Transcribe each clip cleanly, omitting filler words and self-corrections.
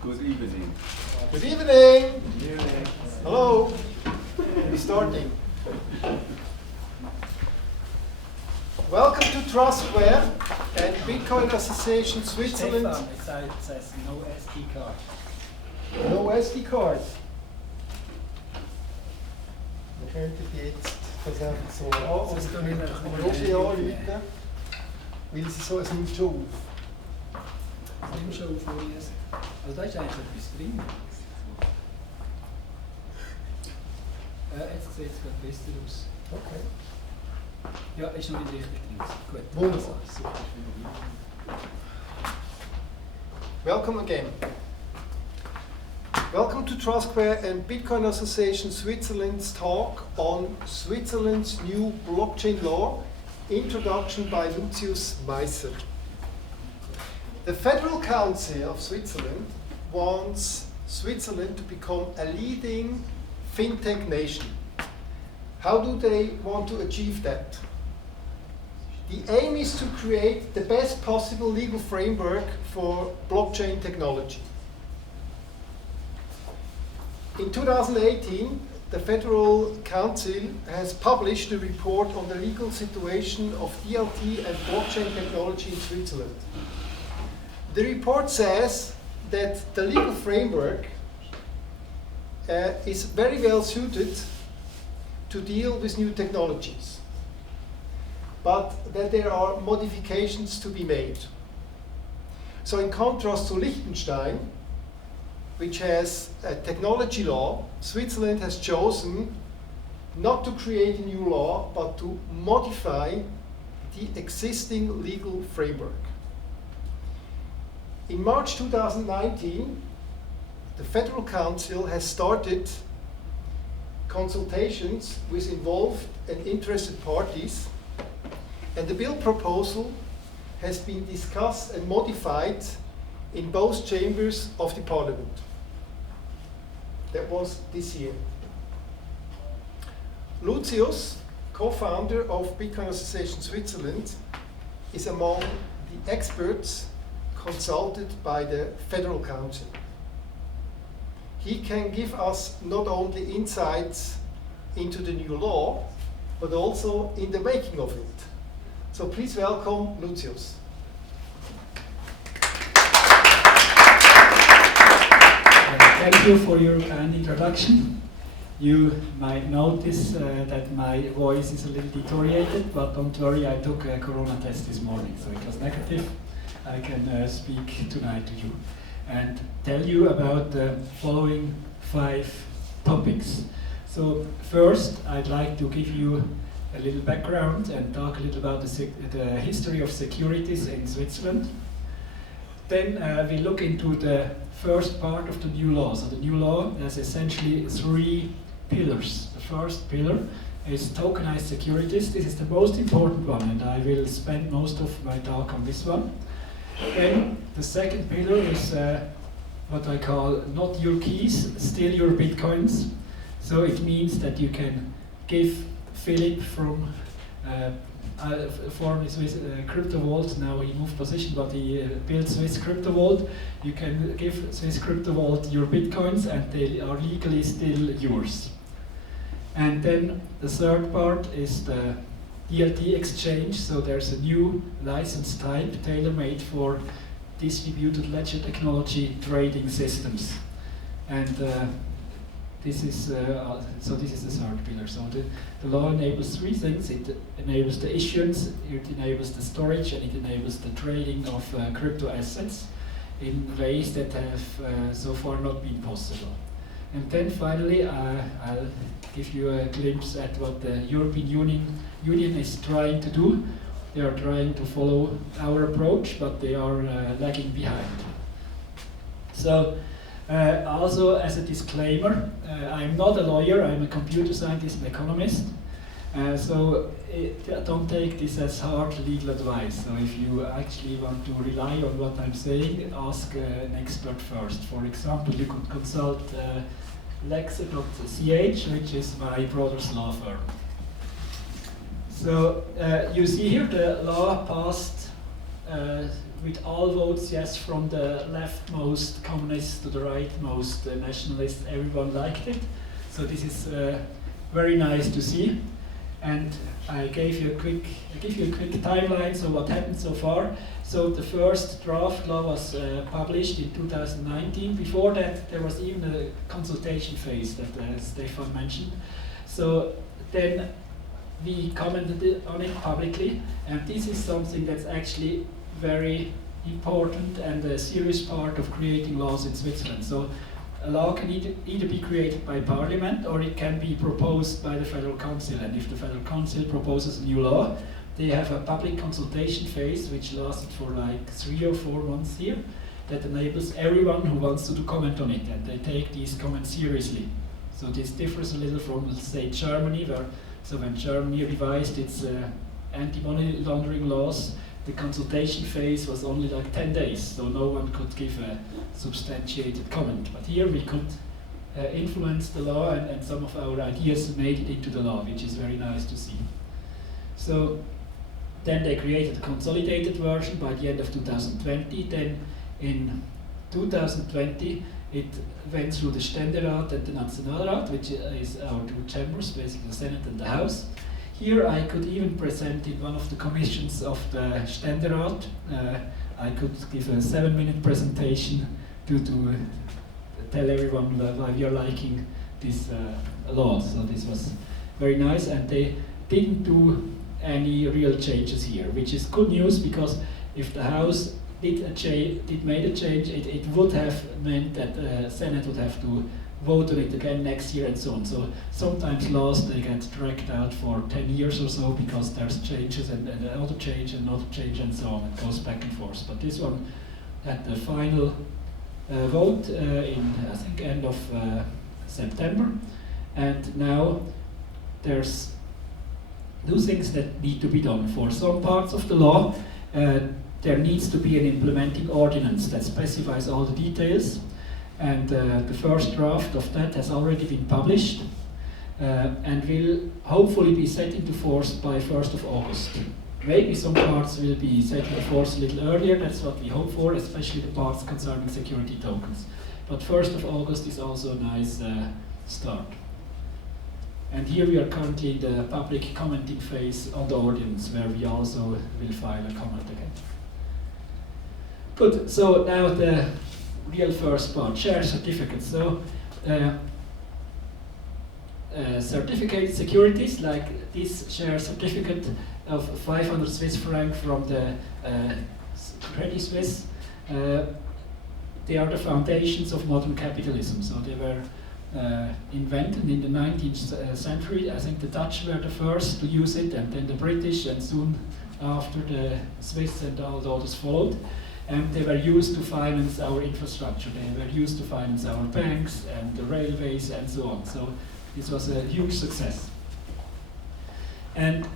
Good evening. Good evening. Hello. We're starting. Welcome to Trustware and Bitcoin Association Switzerland. It says no SD card. No SD cards. Wir könnten jetzt versuchen so an und können Roger anrufen, weil sie so, es nimmt schon auf. Es nimmt schon auf, also da ist eigentlich etwas drin. Jetzt sieht es gerade besser aus. Okay. Ja, ist noch nicht richtig drin. Gut. Wunderbar. Also, super. Welcome again. Welcome to Trustware and Bitcoin Association Switzerland's talk on Switzerland's new blockchain law, introduction by Luzius Meisser. The Federal Council of Switzerland wants Switzerland to become a leading fintech nation. How do they want to achieve that? The aim is to create the best possible legal framework for blockchain technology. In 2018, the Federal Council has published a report on the legal situation of DLT and blockchain technology in Switzerland. The report says that the legal framework is very well suited to deal with new technologies, but that there are modifications to be made. So in contrast to Liechtenstein, which has a technology law, Switzerland has chosen not to create a new law, but to modify the existing legal framework. In March 2019, the Federal Council has started consultations with involved and interested parties, and the bill proposal has been discussed and modified in both chambers of the Parliament. That was this year. Luzius, co-founder of Bitcoin Association Switzerland, is among the experts consulted by the Federal Council. He can give us not only insights into the new law, but also in the making of it. So please welcome Luzius. Thank you for your kind introduction. You might notice that my voice is a little deteriorated, but don't worry, I took a corona test this morning, so it was negative. I can speak tonight to you and tell you about the following 5 topics. So first, I'd like to give you a little background and talk a little about the history of securities in Switzerland. Then we look into the first part of the new law. So the new law has essentially 3 pillars. The first pillar is tokenized securities. This is the most important one, and I will spend most of my talk on this one. Then the second pillar is what I call not your keys, still your bitcoins. So it means that you can give Philip from former Swiss Crypto Vault, now he moved position, but he built Swiss Crypto Vault. You can give Swiss Crypto Vault your bitcoins and they are legally still yours. And then the third part is the DLT exchange, so there's a new license type tailor-made for distributed ledger technology trading systems. And this is the third pillar. So the law enables 3 things. It enables the issuance, it enables the storage, and it enables the trading of crypto assets in ways that have so far not been possible. And then finally, I'll give you a glimpse at what the European Union is trying to do. They are trying to follow our approach, but they are lagging behind. So, also as a disclaimer, I'm not a lawyer, I'm a computer scientist and economist. So don't take this as hard legal advice. So if you actually want to rely on what I'm saying, ask an expert first. For example, you could consult Lexa.ch, which is my brother's law firm. So you see here the law passed with all votes yes from the leftmost communists to the rightmost nationalists, everyone liked it. So this is very nice to see. And I give you a quick timeline. So what happened so far? So the first draft law was published in 2019. Before that, there was even a consultation phase that Stefan mentioned. So then we commented on it publicly, and this is something that's actually very important and a serious part of creating laws in Switzerland. So a law can either be created by parliament or it can be proposed by the Federal Council. And if the Federal Council proposes a new law, they have a public consultation phase which lasted for like 3 or 4 months here, that enables everyone who wants to comment on it, and they take these comments seriously. So this differs a little from, let's say, Germany, when Germany revised its anti-money laundering laws, the consultation phase was only like 10 days, so no one could give a substantiated comment. But here we could influence the law, and some of our ideas made it into the law, which is very nice to see. So then they created a consolidated version by the end of 2020. Then in 2020 it went through the Ständerat and the Nationalrat, which is our two chambers, basically the Senate and the House. Here I could even present in one of the commissions of the Ständerat. I could give a 7-minute presentation to tell everyone why we are liking this law. So this was very nice, and they didn't do any real changes here, which is good news, because if the House did made a change, it would have meant that the Senate would have to vote on it again next year and so on. So sometimes laws, they get dragged out for 10 years or so because there's changes and another change and another change and so on. It goes back and forth. But this one had the final vote in, I think, end of September. And now there's two things that need to be done. For some parts of the law, there needs to be an implementing ordinance that specifies all the details. And the first draft of that has already been published and will hopefully be set into force by 1st of August. Maybe some parts will be set into force a little earlier, that's what we hope for, especially the parts concerning security tokens. But 1st of August is also a nice start. And here we are currently in the public commenting phase on the ordinance, where we also will file a comment again. Good, so now the real first part, share certificates. So certificate securities like this share certificate of 500 Swiss franc from the Credit Suisse, they are the foundations of modern capitalism. So they were invented in the 19th century. I think the Dutch were the first to use it, and then the British, and soon after the Swiss, and all the others followed. And they were used to finance our infrastructure. They were used to finance our banks and the railways and so on. So this was a huge success. And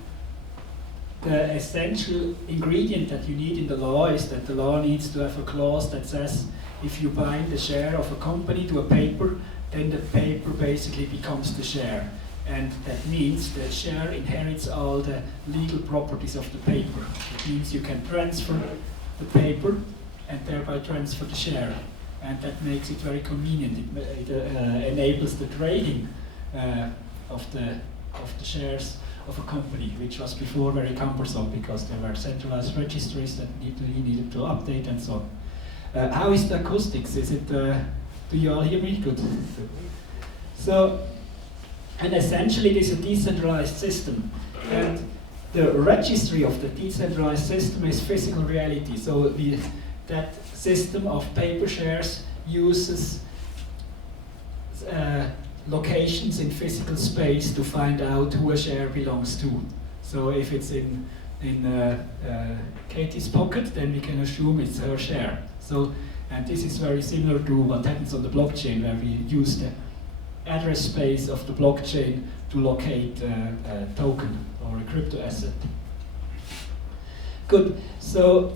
the essential ingredient that you need in the law is that the law needs to have a clause that says if you bind the share of a company to a paper, then the paper basically becomes the share. And that means the share inherits all the legal properties of the paper. It means you can transfer the paper and thereby transfer the share, and that makes it very convenient. It enables the trading of the shares of a company, which was before very cumbersome because there were centralized registries that needed to update and so on. How is the acoustics? Is it? Do you all hear me? Good. So, and essentially, this is a decentralized system, and the registry of the decentralized system is physical reality. So that system of paper shares uses locations in physical space to find out who a share belongs to. So if it's in Katie's pocket, then we can assume it's her share. So, and this is very similar to what happens on the blockchain, where we use the address space of the blockchain to locate a token or a crypto asset. Good. So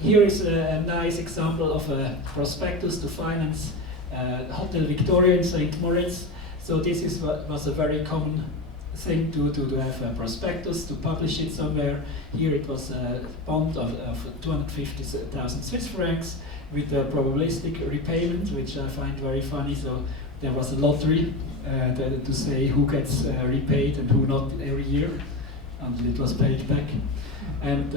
here is a nice example of a prospectus to finance Hotel Victoria in St. Moritz. So this was a very common thing to have a prospectus, to publish it somewhere. Here it was a bond of 250,000 Swiss francs with a probabilistic repayment, which I find very funny. So there was a lottery to say who gets repaid and who not every year until it was paid back. And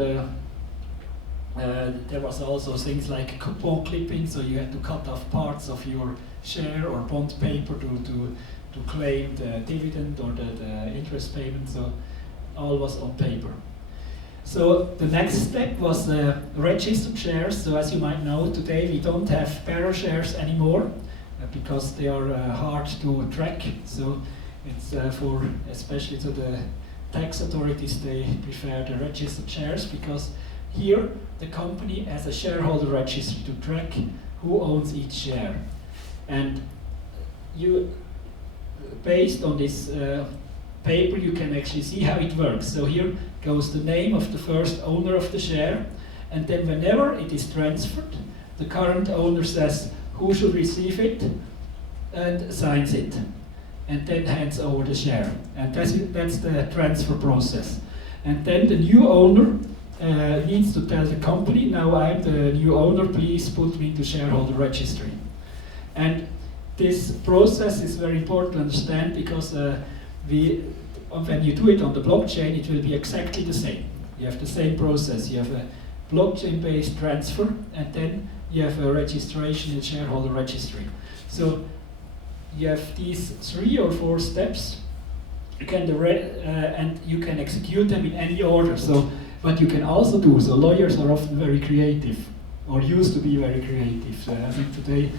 there was also things like coupon clipping, so you had to cut off parts of your share or bond paper to claim the dividend or the interest payment, so all was on paper. So the next step was registered shares. So as you might know, today we don't have bearer shares anymore because they are hard to track. So it's for, especially to the tax authorities, they prefer the registered shares because here the company has a shareholder registry to track who owns each share. And you, based on this paper, you can actually see how it works. So here goes the name of the first owner of the share, and then whenever it is transferred, the current owner says who should receive it and signs it, and then hands over the share. And that's the transfer process. And then the new owner needs to tell the company, now I'm the new owner, please put me into shareholder registry. And this process is very important to understand because when you do it on the blockchain, it will be exactly the same. You have the same process. You have a blockchain-based transfer, and then you have a registration in shareholder registry. So you have these 3 or 4 steps. You can and you can execute them in any order. So what you can also do. So lawyers are often very creative, or used to be very creative. I think today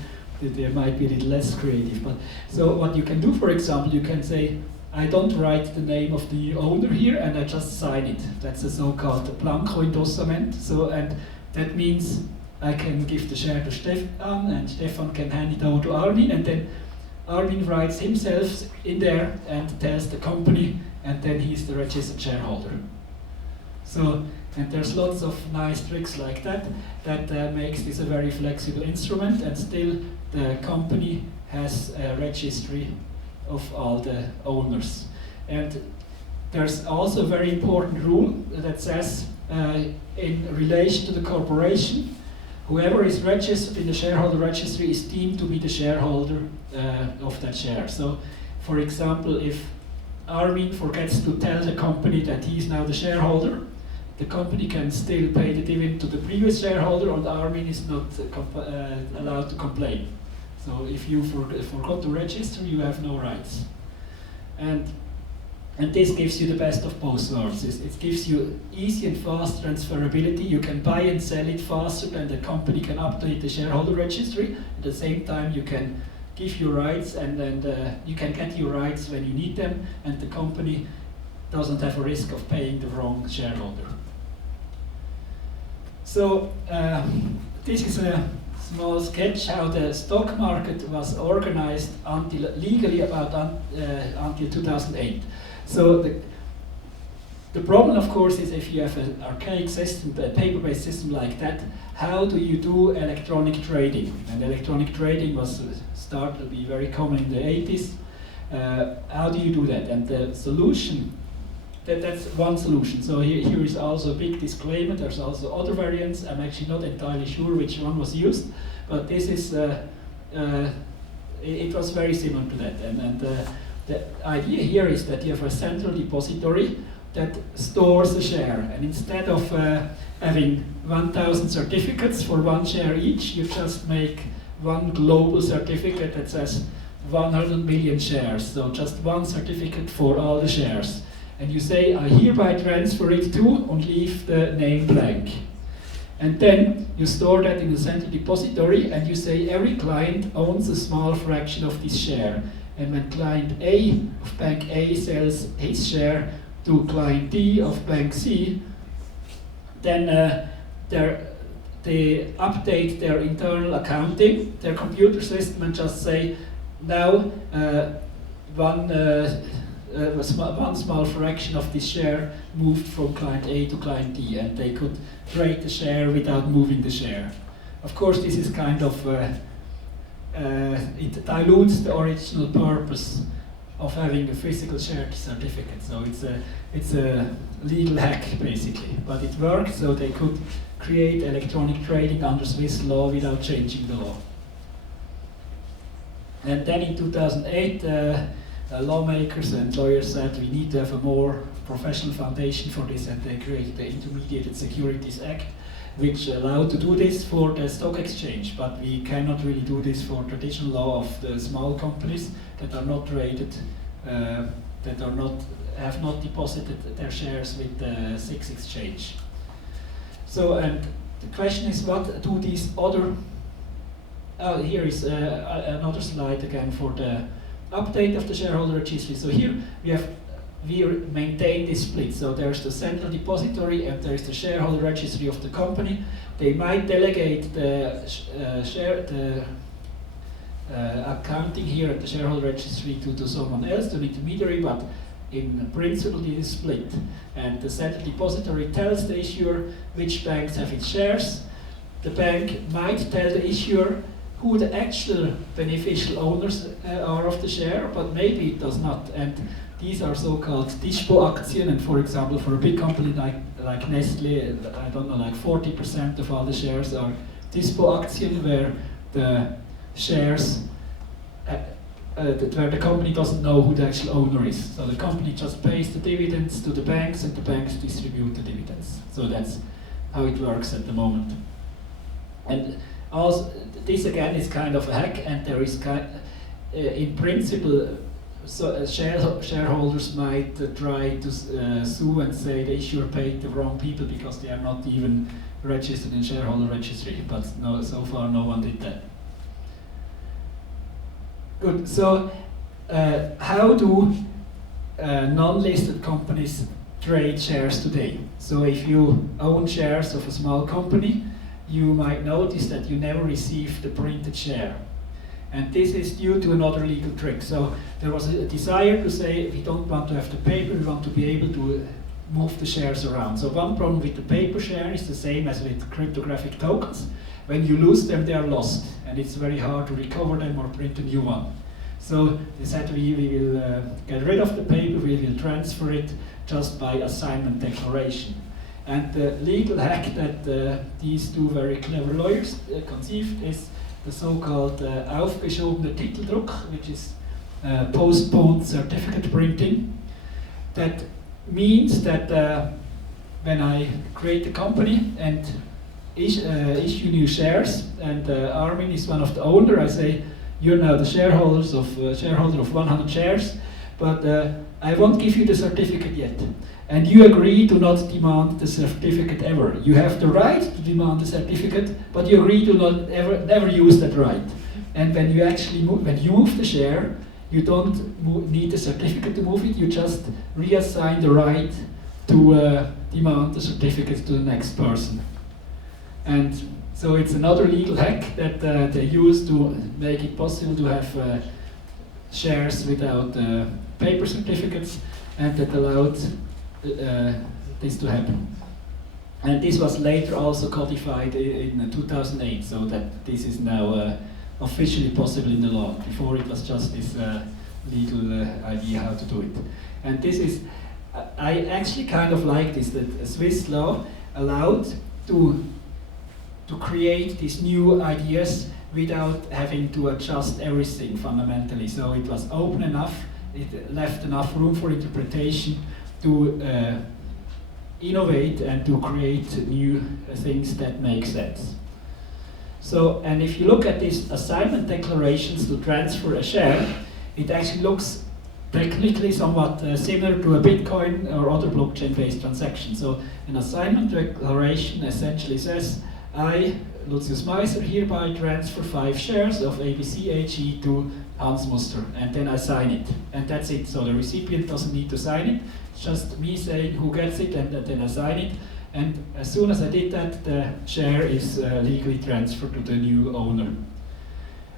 they might be a little less creative. But so what you can do, for example, you can say, I don't write the name of the owner here, and I just sign it. That's a so-called blanco endorsement. So, and that means I can give the share to Stefan, and Stefan can hand it over to Armin, and then Armin writes himself in there and tells the company, and then he's the registered shareholder. So, and there's lots of nice tricks like that makes this a very flexible instrument, and still the company has a registry of all the owners. And there's also a very important rule that says in relation to the corporation, whoever is registered in the shareholder registry is deemed to be the shareholder of that share. So, for example, if Armin forgets to tell the company that he is now the shareholder, the company can still pay the dividend to the previous shareholder, and Armin is not allowed to complain. So if you forgot to register, you have no rights. And this gives you the best of both worlds. It gives you easy and fast transferability. You can buy and sell it faster than the company can update the shareholder registry. At the same time, you can give your rights, and you can get your rights when you need them, and the company doesn't have a risk of paying the wrong shareholder. So this is a small sketch how the stock market was organized until legally until 2008. So the problem, of course, is if you have an archaic system, a paper-based system like that, how do you do electronic trading? And electronic trading was started to be very common in the 80s. How do you do that? And the solution, that's one solution. So here is also a big disclaimer. There's also other variants. I'm actually not entirely sure which one was used, but this is it was very similar to that. And the idea here is that you have a central depository that stores a share, and instead of having 1,000 certificates for one share each, you just make one global certificate that says 100 million shares. So just one certificate for all the shares. And you say, I hereby transfer it to, and leave the name blank. And then you store that in the central depository, and you say every client owns a small fraction of this share. And when client A of bank A sells his share to client D of bank C, then they update their internal accounting, their computer system, and just say, now one small fraction of this share moved from client A to client D, and they could trade the share without moving the share. Of course, this is kind of, it dilutes the original purpose of having a physical shared certificate. So it's a legal hack basically, but it worked, so they could create electronic trading under Swiss law without changing the law. And then in 2008, lawmakers and lawyers said we need to have a more professional foundation for this, and they created the Intermediated Securities Act, which allowed to do this for the stock exchange, but we cannot really do this for traditional law of the small companies that are not traded, that are not have not deposited their shares with the SIX exchange. So, and the question is, what do these other? Here is another slide again for the update of the shareholder registry. So here we maintain this split. So there's the central depository and there's the shareholder registry of the company. They might delegate the accounting here at the shareholder registry to someone else, to an intermediary, but in principle it is split. And the central depository tells the issuer which banks have its shares. The bank might tell the issuer who the actual beneficial owners are of the share, but maybe it does not. And these are so-called Dispo-Aktien, and for example, for a big company like Nestle, I don't know, like 40% of all the shares are Dispo-Aktien, where the shares, where the company doesn't know who the actual owner is. So the company just pays the dividends to the banks, and the banks distribute the dividends. So that's how it works at the moment. And also, this again is kind of a hack, and there is in principle, so shareholders might try to sue and say the issuer paid the wrong people because they are not even registered in shareholder registry. But no, so far no one did that. Good. So, how do non-listed companies trade shares today? So, if you own shares of a small company, you might notice that you never receive the printed share. And this is due to another legal trick. So there was a desire to say we don't want to have the paper, we want to be able to move the shares around. So one problem with the paper share is the same as with cryptographic tokens. When you lose them, they are lost, and it's very hard to recover them or print a new one. So they said we will get rid of the paper, we will transfer it just by assignment declaration. And the legal hack that these two very clever lawyers conceived is the so-called aufgeschobene Titeldruck, which is postponed certificate printing. That means that when I create a company and issue new shares, and Armin is one of the owners, I say, you're now the shareholder of 100 shares, but I won't give you the certificate yet. And you agree to not demand the certificate ever. You have the right to demand the certificate, but you agree to not never use that right. And when you actually move the share, you don't need the certificate to move it. You just reassign the right to demand the certificate to the next person. And so it's another legal hack that they use to make it possible to have shares without paper certificates, and that allowed this to happen. And this was later also codified in 2008, so that this is now officially possible in the law. Before it was just this legal idea how to do it. And this is, I actually kind of like this, that Swiss law allowed to create these new ideas without having to adjust everything fundamentally. So it was open enough, it left enough room for interpretation to innovate and to create new things that make sense. So, and if you look at these assignment declarations to transfer a share, it actually looks technically somewhat similar to a Bitcoin or other blockchain-based transaction. So an assignment declaration essentially says, I, Luzius Meiser, hereby transfer 5 shares of ABC AG to Hans Muster, and then I sign it, and that's it. So the recipient doesn't need to sign it, it's just me saying who gets it, and then I sign it. And as soon as I did that, the share is legally transferred to the new owner.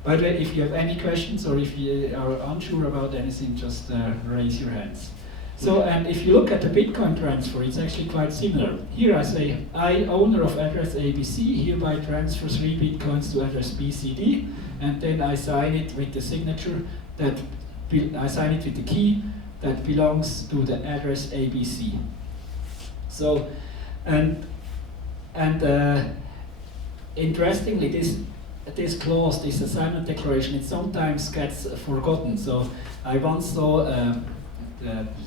By the way, if you have any questions or if you are unsure about anything, just raise your hands. So, and if you look at the Bitcoin transfer, it's actually quite similar. Here I say, I, owner of address ABC, hereby transfer 3 Bitcoins to address BCD, and then I sign it with the signature that I sign it with the key that belongs to the address ABC. So, and interestingly, this clause, this assignment declaration, it sometimes gets forgotten. So I once saw a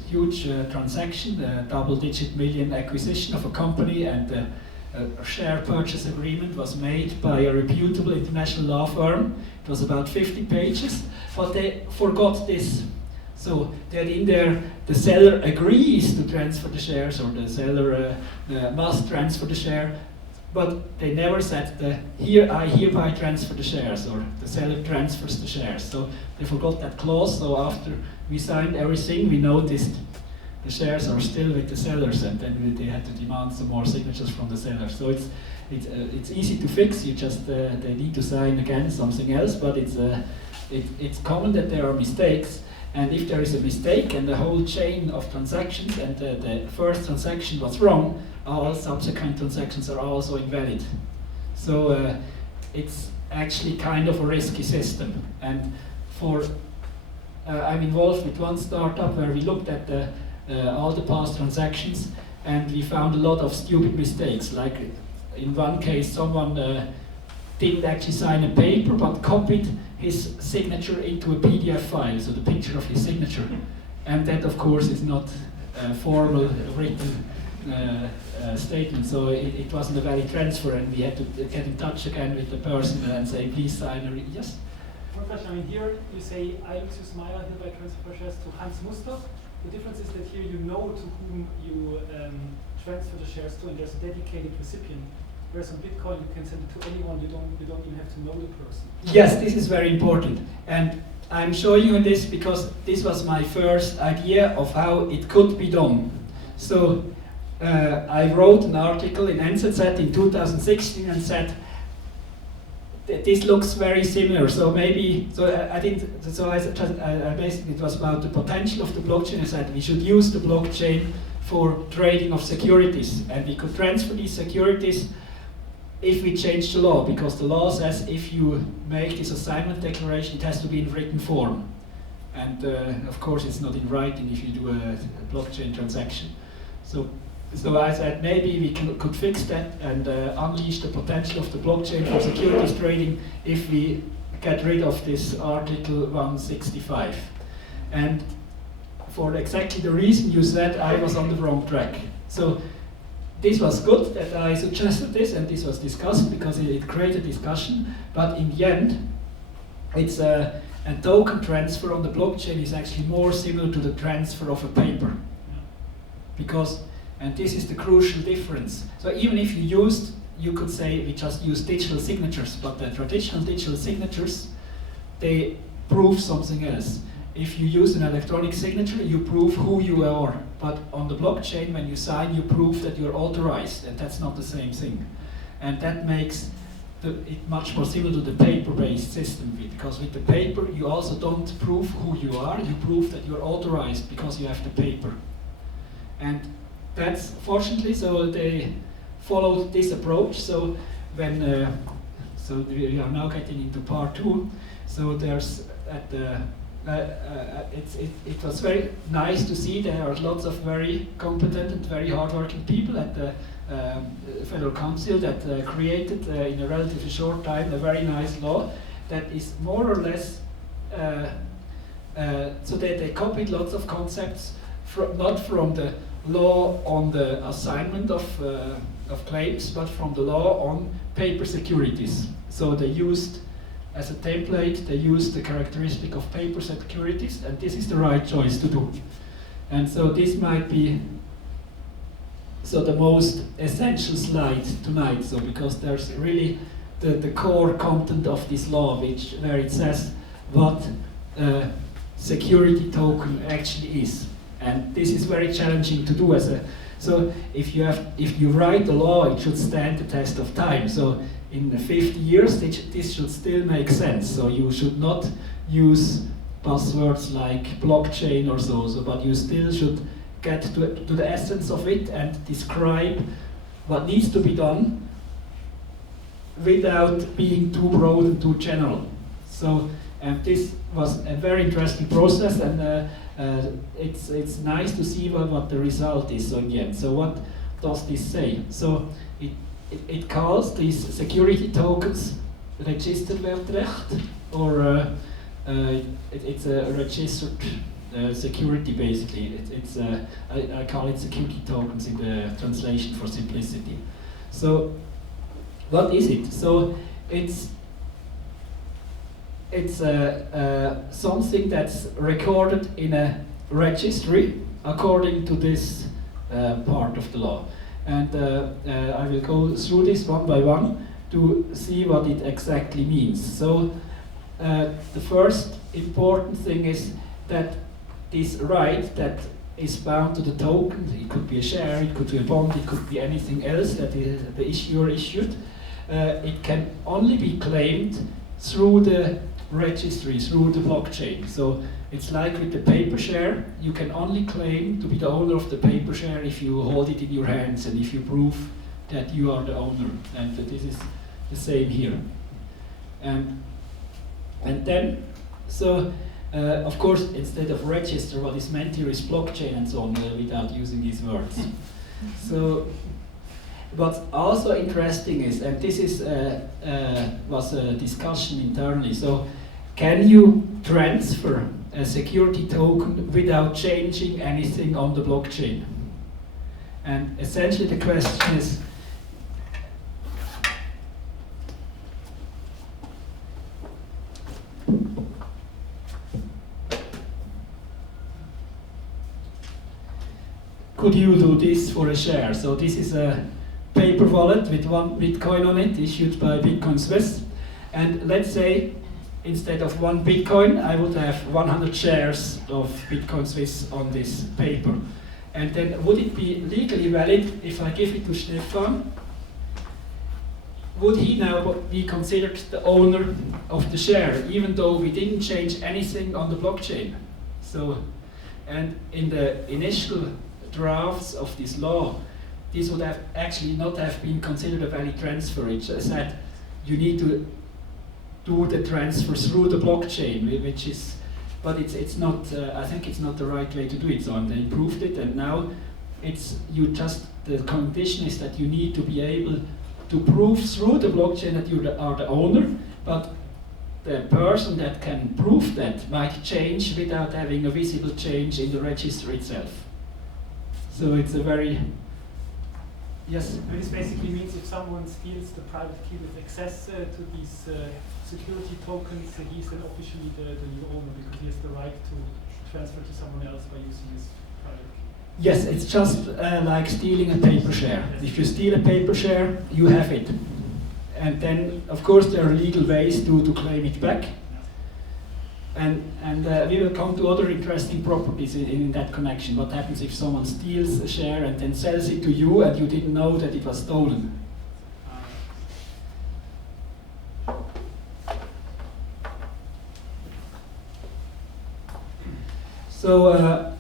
huge transaction, a double-digit million acquisition of a company, and a share purchase agreement was made by a reputable international law firm. It was about 50 pages, but they forgot this. So that in there, the seller agrees to transfer the shares, or the seller must transfer the share, but they never said I hereby transfer the shares, or the seller transfers the shares. So they forgot that clause. So after we signed everything, we noticed the shares are still with the sellers, and then they had to demand some more signatures from the seller. So it's easy to fix. You just they need to sign again something else, but it's common that there are mistakes. And if there is a mistake and the whole chain of transactions, and the first transaction was wrong, all subsequent transactions are also invalid. So it's actually kind of a risky system. And I'm involved with one startup where we looked at all the past transactions, and we found a lot of stupid mistakes. Like in one case, someone didn't actually sign a paper, but copied his signature into a PDF file, so the picture of his signature. And that, of course, is not a formal written statement, so it wasn't a valid transfer, and we had to get in touch again with the person and say, please sign a yes? One question, I mean, here you say, I, Luzius Meyer, hereby transfer shares to Hans Muster. The difference is that here you know to whom you transfer the shares to, and there's a dedicated recipient. Whereas on Bitcoin, you can send it to anyone, you don't even have to know the person. Yes, this is very important. And I'm showing you this because this was my first idea of how it could be done. So I wrote an article in NZZ in 2016 and said, this looks very similar, so maybe, I basically, it was about the potential of the blockchain. I said we should use the blockchain for trading of securities, and we could transfer these securities if we change the law, because the law says if you make this assignment declaration, it has to be in written form. And of course it's not in writing if you do a blockchain transaction. So I said maybe we could fix that and unleash the potential of the blockchain for securities trading if we get rid of this Article 165. And for exactly the reason you said, I was on the wrong track. So this was good that I suggested this, and this was discussed because it created discussion, but in the end, it's a token transfer on the blockchain is actually more similar to the transfer of a paper. Because, and this is the crucial difference. So even if you could say we just use digital signatures, but the traditional digital signatures, they prove something else. If you use an electronic signature, you prove who you are. But on the blockchain, when you sign, you prove that you're authorized, and that's not the same thing. And that makes it much more similar to the paper-based system, because with the paper, you also don't prove who you are, you prove that you're authorized because you have the paper. And that's, fortunately, so they followed this approach. So when, so we are now getting into part 2. So there's at the it was very nice to see there are lots of very competent and very hardworking people at the Federal Council that created in a relatively short time a very nice law that is more or less so they copied lots of concepts not from the law on the assignment of claims, but from the law on paper securities. So they used, as a template, they used the characteristic of paper securities, and this is the right choice to do. And so this might be the most essential slide tonight, so because there's really the core content of this law, where it says what security token actually is. And this is very challenging to do so if you write the law, it should stand the test of time. So in 50 years, this should still make sense. So you should not use buzzwords like blockchain or so, but you still should get to the essence of it and describe what needs to be done without being too broad and too general. So And this was a very interesting process, and it's nice to see what the result is in the end. So what does this say? So it calls these security tokens Registerweltrecht, or it's a registered security basically. I call it security tokens in the translation for simplicity. So what is it? So it's something that's recorded in a registry according to this part of the law. And I will go through this one by one to see what it exactly means. So the first important thing is that this right that is bound to the token, it could be a share, it could be a bond, it could be anything else that the issuer issued, it can only be claimed through the registry, through the blockchain. So it's like with the paper share, you can only claim to be the owner of the paper share if you hold it in your hands and if you prove that you are the owner. And this is the same here. And then, so of course, instead of register, what is meant here is blockchain and so on, without using these words. So, what's also interesting is, and this is was a discussion internally. So, can you transfer a security token without changing anything on the blockchain? And essentially, the question is, could you do this for a share? So this is a paper wallet with 1 Bitcoin on it, issued by Bitcoin Swiss. And let's say, instead of 1 Bitcoin, I would have 100 shares of Bitcoin Swiss on this paper. And then would it be legally valid if I give it to Stefan? Would he now be considered the owner of the share, even though we didn't change anything on the blockchain? So, and in the initial drafts of this law, this would have actually not have been considered a valid transfer. It said you need to do the transfer through the blockchain, which is, but it's not. I think it's not the right way to do it. So and they improved it, and now it's the condition is that you need to be able to prove through the blockchain that you are the owner, but the person that can prove that might change without having a visible change in the register itself. So it's a very, yes? This basically means if someone steals the private key with access to these security tokens, he's then officially the new owner because he has the right to transfer to someone else by using his private key. Yes, it's just like stealing a paper share. If you steal a paper share, you have it. And then, of course, there are legal ways to claim it back. And we will come to other interesting properties in that connection. What happens if someone steals a share and then sells it to you and you didn't know that it was stolen? So,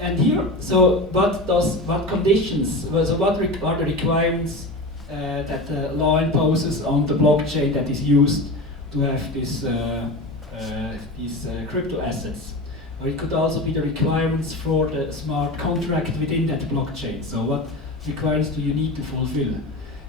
and here, so what conditions, so what are the requirements that the law imposes on the blockchain that is used to have this these crypto assets? Or it could also be the requirements for the smart contract within that blockchain. So what requirements do you need to fulfill?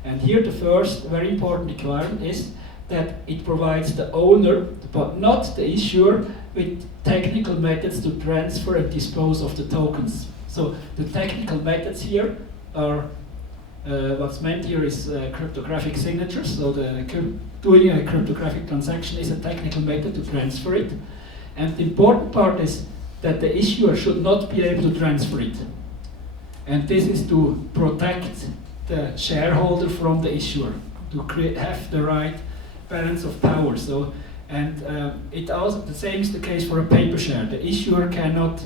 And here the first very important requirement is that it provides the owner, but not the issuer, with technical methods to transfer and dispose of the tokens. So the technical methods here are, what's meant here is cryptographic signatures. So doing a cryptographic transaction is a technical method to transfer it. And the important part is that the issuer should not be able to transfer it. And this is to protect the shareholder from the issuer, to have the right balance of power. So, and it also, the same is the case for a paper share. The issuer cannot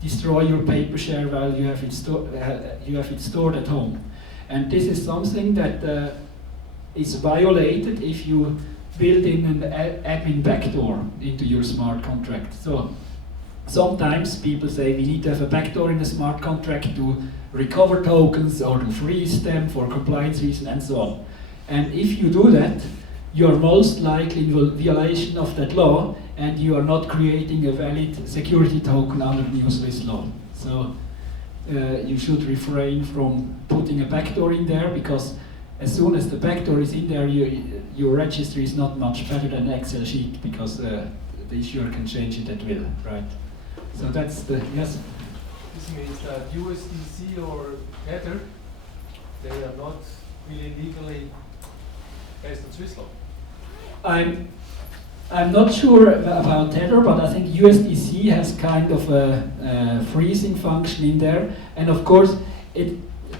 destroy your paper share while you have it stored at home. And this is something that is violated if you build in an admin backdoor into your smart contract. So sometimes people say we need to have a backdoor in the smart contract to recover tokens or to freeze them for compliance reasons and so on. And if you do that, you are most likely in violation of that law, and you are not creating a valid security token under new Swiss law. So you should refrain from putting a backdoor in there, because as soon as the backdoor is in there, your registry is not much better than an Excel sheet, because the issuer can change it at will, right? So that's the, yes? This means that USDC or Tether, they are not really legally based on Swiss law. I'm not sure about Tether, but I think USDC has kind of a freezing function in there, and of course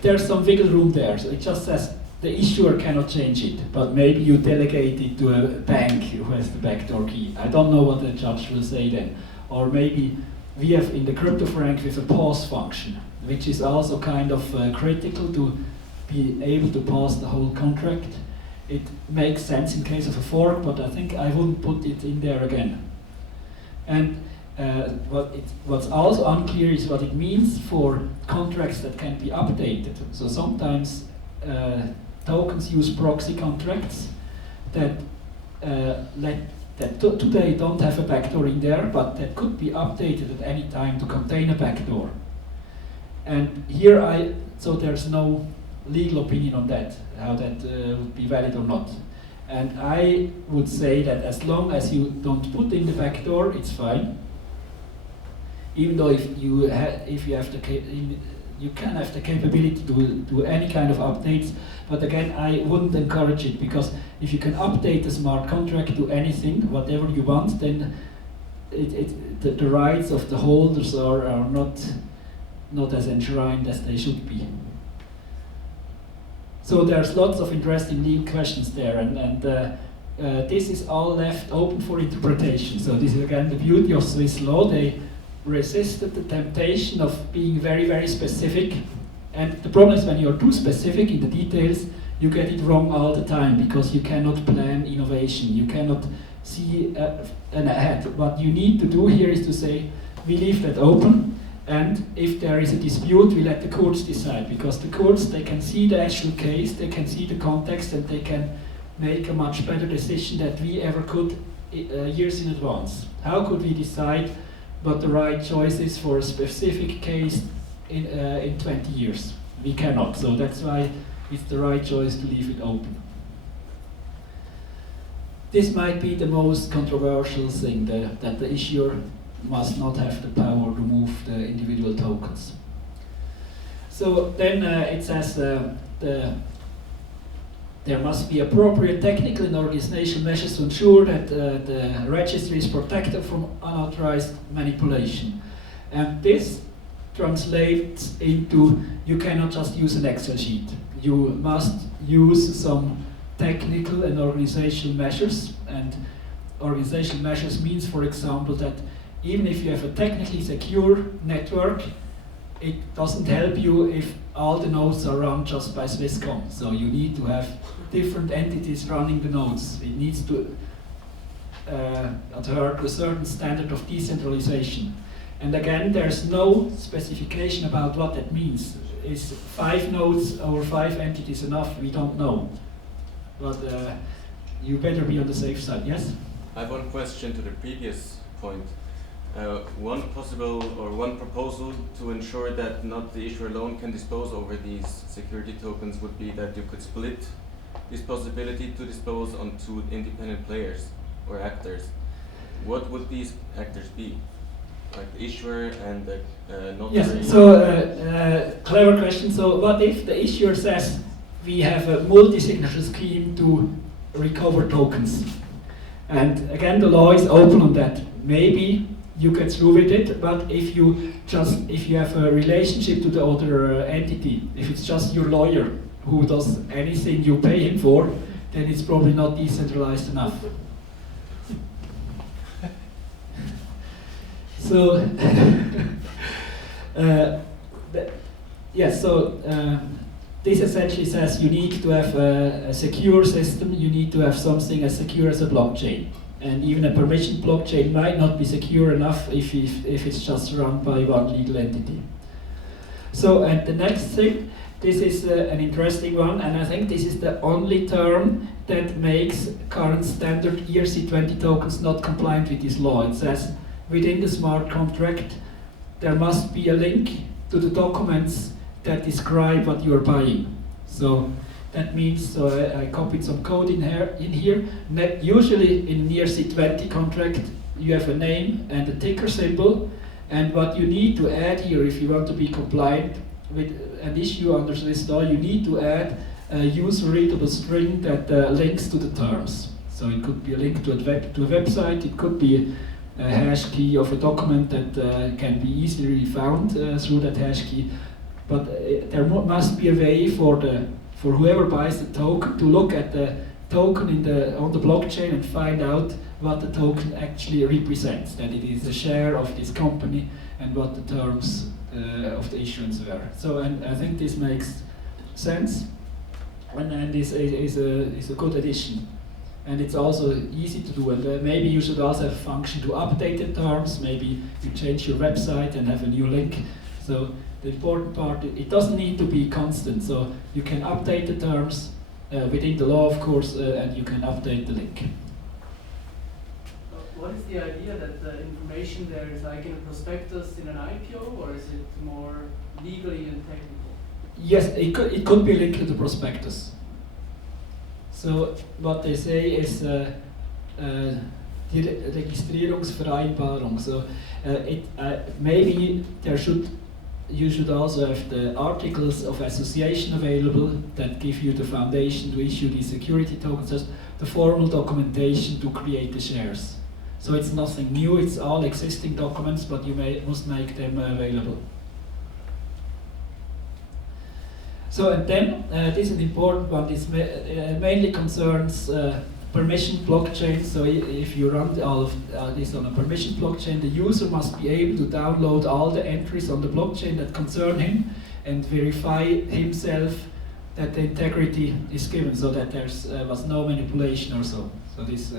there's some wiggle room there. So it just says the issuer cannot change it, but maybe you delegate it to a bank who has the backdoor key. I don't know what the judge will say then. Or maybe we have in the crypto franc with a pause function, which is also kind of critical to be able to pause the whole contract. It makes sense in case of a fork, but I think I wouldn't put it in there again. And what's also unclear is what it means for contracts that can be updated. So sometimes tokens use proxy contracts that today don't have a backdoor in there, but that could be updated at any time to contain a backdoor. And here so there's no legal opinion on that, how that would be valid or not. And I would say that as long as you don't put in the backdoor, it's fine. Even though if you have you can have the capability to do any kind of updates, but again, I wouldn't encourage it, because if you can update a smart contract to anything, whatever you want, then the rights of the holders are not as enshrined as they should be. So there's lots of interesting legal questions there, and this is all left open for interpretation. So this is again the beauty of Swiss law. They resisted the temptation of being very, very specific. And the problem is when you're too specific in the details, you get it wrong all the time, because you cannot plan innovation. You cannot see ahead. What you need to do here is to say, we leave that open, and if there is a dispute, we let the courts decide, because the courts, they can see the actual case, they can see the context, and they can make a much better decision than we ever could years in advance. How could we decide what the right choice is for a specific case in 20 years? We cannot, so that's why it's the right choice to leave it open. This might be the most controversial thing, that the issuer must not have the power to move the individual tokens. So then it says there must be appropriate technical and organizational measures to ensure that the registry is protected from unauthorized manipulation. And this translates into, you cannot just use an Excel sheet. You must use some technical and organizational measures. And organizational measures means, for example, that even if you have a technically secure network, it doesn't help you if all the nodes are run just by Swisscom. So you need to have different entities running the nodes. It needs to adhere to a certain standard of decentralization. And again, there's no specification about what that means. Is 5 nodes or 5 entities enough? We don't know. But you better be on the safe side, yes? I have one question to the previous point. One possible or one proposal to ensure that not the issuer alone can dispose over these security tokens would be that you could split this possibility to dispose on 2 independent players or actors. What would these actors be? Like the issuer and the notary? Yes, so clever question. So what if the issuer says we have a multi-signature scheme to recover tokens? And again, the law is open on that. Maybe you get through with it, but if you have a relationship to the other entity, if it's just your lawyer who does anything you pay him for, then it's probably not decentralized enough. So, this essentially says you need to have a secure system, you need to have something as secure as a blockchain. And even a permissioned blockchain might not be secure enough if it's just run by one legal entity. So, and the next thing, this is an interesting one, and I think this is the only term that makes current standard ERC20 tokens not compliant with this law. It says within the smart contract there must be a link to the documents that describe what you are buying. So that means, so I copied some code in here. Usually in an ERC20 contract you have a name and a ticker symbol, and what you need to add here if you want to be compliant with an issue under this law, you need to add a user-readable string that links to the terms. So it could be a link to a website, it could be a hash key of a document that can be easily found through that hash key. But there must be a way for whoever buys the token to look at the token on the blockchain and find out what the token actually represents, that it is a share of this company and what the terms of the issuance were. So, and I think this makes sense, and this is a good addition. And it's also easy to do, and maybe you should also have a function to update the terms. Maybe you change your website and have a new link. So the important part, it doesn't need to be constant, so you can update the terms within the law, of course, and you can update the link. What is the idea that the information there is like in a prospectus in an IPO, or is it more legally and technical? Yes, it could be linked to the prospectus. So what they say is die Registrierungsvereinbarung. So maybe you should also have the articles of association available that give you the foundation to issue these security tokens, just the formal documentation to create the shares. So it's nothing new, it's all existing documents, but you must make them available. So, and then this is an important one. This mainly concerns permission blockchain. So if you run all of this on a permission blockchain, the user must be able to download all the entries on the blockchain that concern him and verify himself that the integrity is given, so that there was no manipulation or so. So this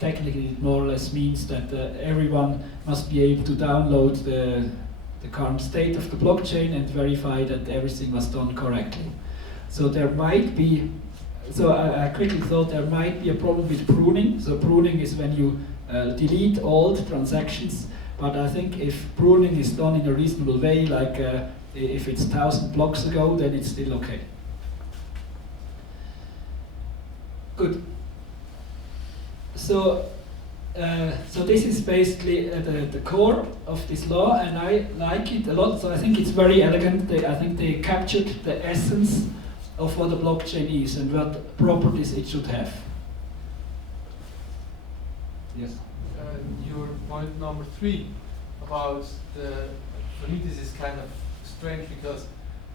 technically it more or less means that everyone must be able to download the current state of the blockchain and verify that everything was done correctly. So there might be, so I quickly thought there might be a problem with pruning. So pruning is when you delete old transactions, but I think if pruning is done in a reasonable way, like if it's 1,000 blocks ago, then it's still okay. Good. So this is basically the core of this law, and I like it a lot. So I think it's very elegant. I think they captured the essence of what a blockchain is and what properties it should have. Yes. Your point number 3 about for me this is kind of strange, because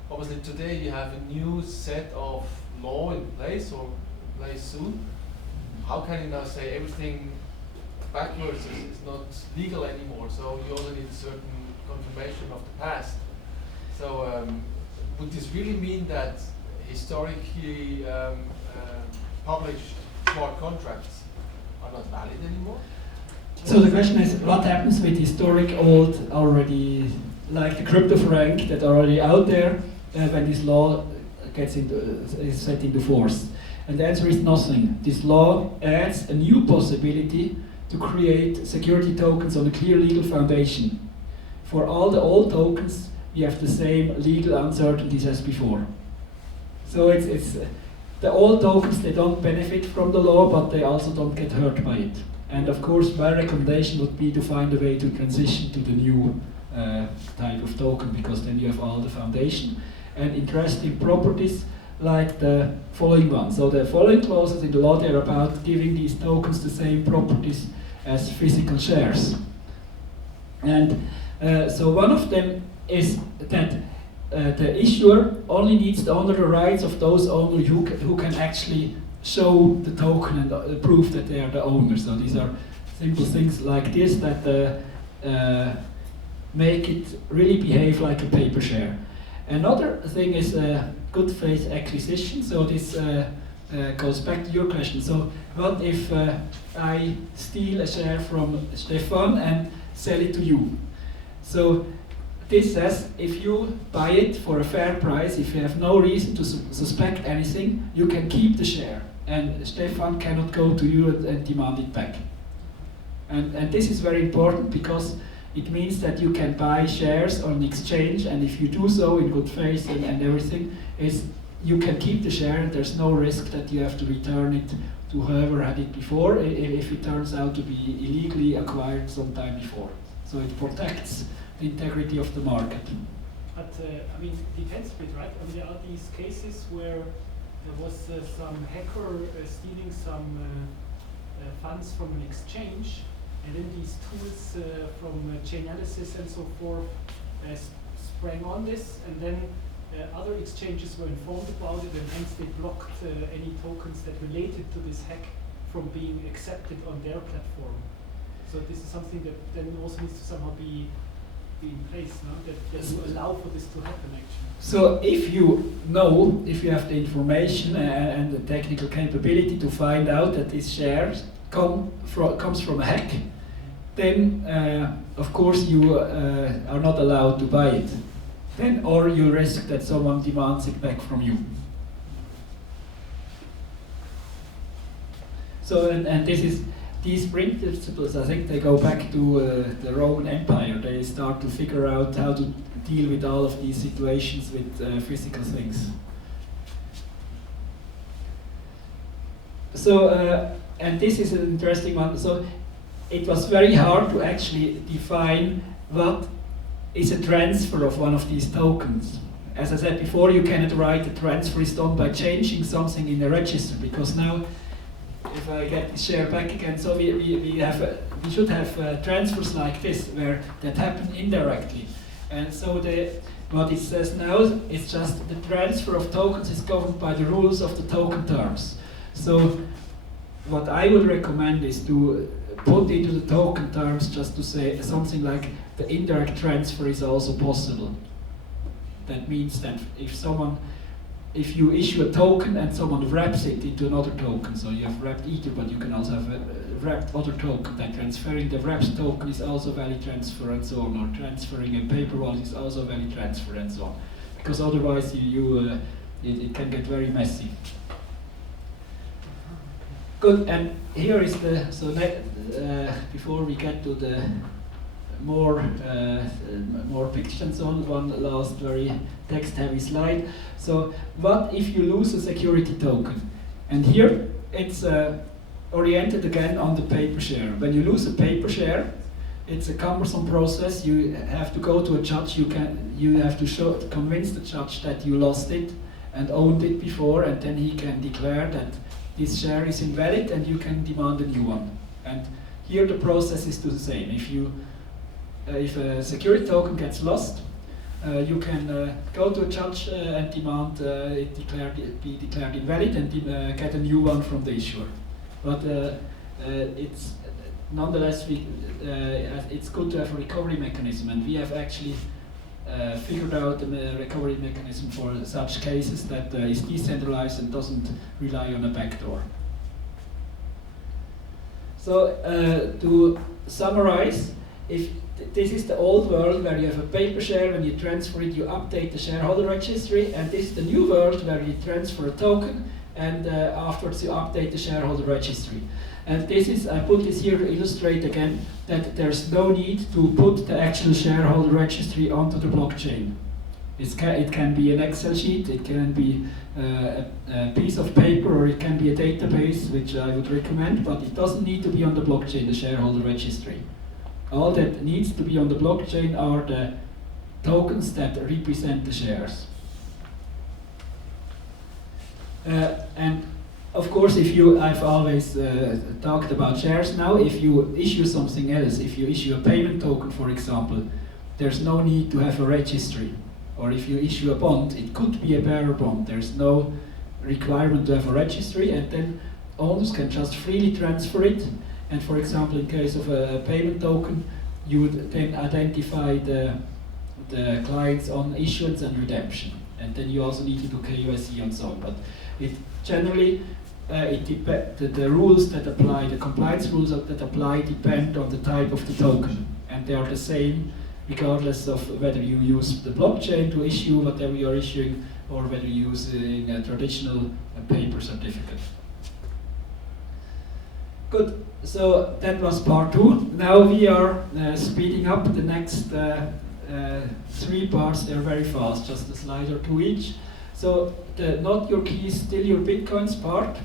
obviously today you have a new set of law in place or place soon. How can you now say everything backwards is not legal anymore? So you also need a certain confirmation of the past. So would this really mean that historically published smart contracts are not valid anymore? So the question is, what happens with historic old already, like the crypto franc that are already out there when this law is set into force? And the answer is nothing. This law adds a new possibility to create security tokens on a clear legal foundation. For all the old tokens, we have the same legal uncertainties as before. So it's the old tokens, they don't benefit from the law, but they also don't get hurt by it. And of course, my recommendation would be to find a way to transition to the new type of token, because then you have all the foundation and interesting properties like the following one. So the following clauses in the law, they're about giving these tokens the same properties as physical shares. And so one of them is that the issuer only needs to honor the rights of those owners who can actually show the token and prove that they are the owner. So these are simple things like this that make it really behave like a paper share. Another thing is good faith acquisition. So this goes back to your question. So what if I steal a share from Stefan and sell it to you? So this says if you buy it for a fair price, if you have no reason to suspect anything, you can keep the share and Stefan cannot go to you and demand it back. And this is very important because it means that you can buy shares on exchange, and if you do so in good faith and everything, is you can keep the share and there's no risk that you have to return it to whoever had it before if it turns out to be illegally acquired some time before. So it protects the integrity of the market. But I mean, it depends a bit, right? I mean, there are these cases where there was some hacker stealing some funds from an exchange, and then these tools from Chainalysis and so forth sprang on this, and then other exchanges were informed about it, and hence they blocked any tokens that related to this hack from being accepted on their platform. So this is something that then also needs to somehow be in place, no? that you allow for this to happen actually. So if you know, if you have the information and the technical capability to find out that these shares comes from a hack, then of course you are not allowed to buy it. Then, or you risk that someone demands it back from you. So, and this is, these principles, I think they go back to the Roman Empire. They start to figure out how to deal with all of these situations with physical things. So, and this is an interesting one. So, it was very hard to actually define what is a transfer of one of these tokens. As I said before, you cannot write a transfer is done by changing something in the register, because now, if I get the share back again, so we should have transfers like this, where that happen indirectly. And so what it says now is just the transfer of tokens is governed by the rules of the token terms. So what I would recommend is to put into the token terms just to say something like the indirect transfer is also possible. That means that if you issue a token and someone wraps it into another token, so you have wrapped Ether, but you can also have a wrapped other token, that transferring the wrapped token is also valid transfer and so on, or transferring a paper wallet is also valid transfer and so on. Because otherwise it can get very messy. Good, and here is before we get to the more pictures and so on, one last very text-heavy slide. So, what if you lose a security token? And here it's oriented again on the paper share. When you lose a paper share, it's a cumbersome process. You have to go to a judge. You have to convince the judge that you lost it and owned it before, and then he can declare that this share is invalid and you can demand a new one. And here the process is the same. If a security token gets lost, you can go to a judge and demand it be declared invalid and get a new one from the issuer. But it's nonetheless it's good to have a recovery mechanism, and we have actually figured out a recovery mechanism for such cases that is decentralized and doesn't rely on a backdoor. So to summarize, if this is the old world where you have a paper share, when you transfer it you update the shareholder registry, and this is the new world where you transfer a token and afterwards you update the shareholder registry. And this is, I put this here to illustrate again that there's no need to put the actual shareholder registry onto the blockchain. It can be an Excel sheet, it can be a piece of paper, or it can be a database, which I would recommend, but it doesn't need to be on the blockchain, the shareholder registry. All that needs to be on the blockchain are the tokens that represent the shares. And of course, I've always talked about shares now, if you issue something else, if you issue a payment token, for example, there's no need to have a registry. Or if you issue a bond, it could be a bearer bond, there's no requirement to have a registry, and then owners can just freely transfer it. And for example, in case of a payment token, you would then identify the clients on issuance and redemption. And then you also need to do KYC and so on. But it generally, the rules that apply, the compliance rules that apply depend on the type of the token. And they are the same regardless of whether you use the blockchain to issue whatever you are issuing or whether you use a traditional paper certificate. Good. So that was part 2. Now we are speeding up the next 3 parts. They're very fast, just a slide or 2 each. So the not your keys, still your bitcoins part.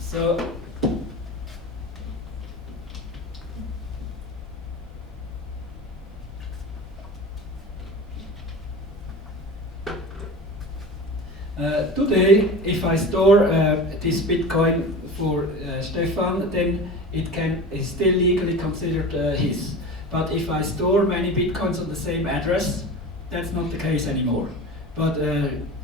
So today, if I store this Bitcoin for Stefan, then it's still legally considered his. But if I store many Bitcoins on the same address, that's not the case anymore. But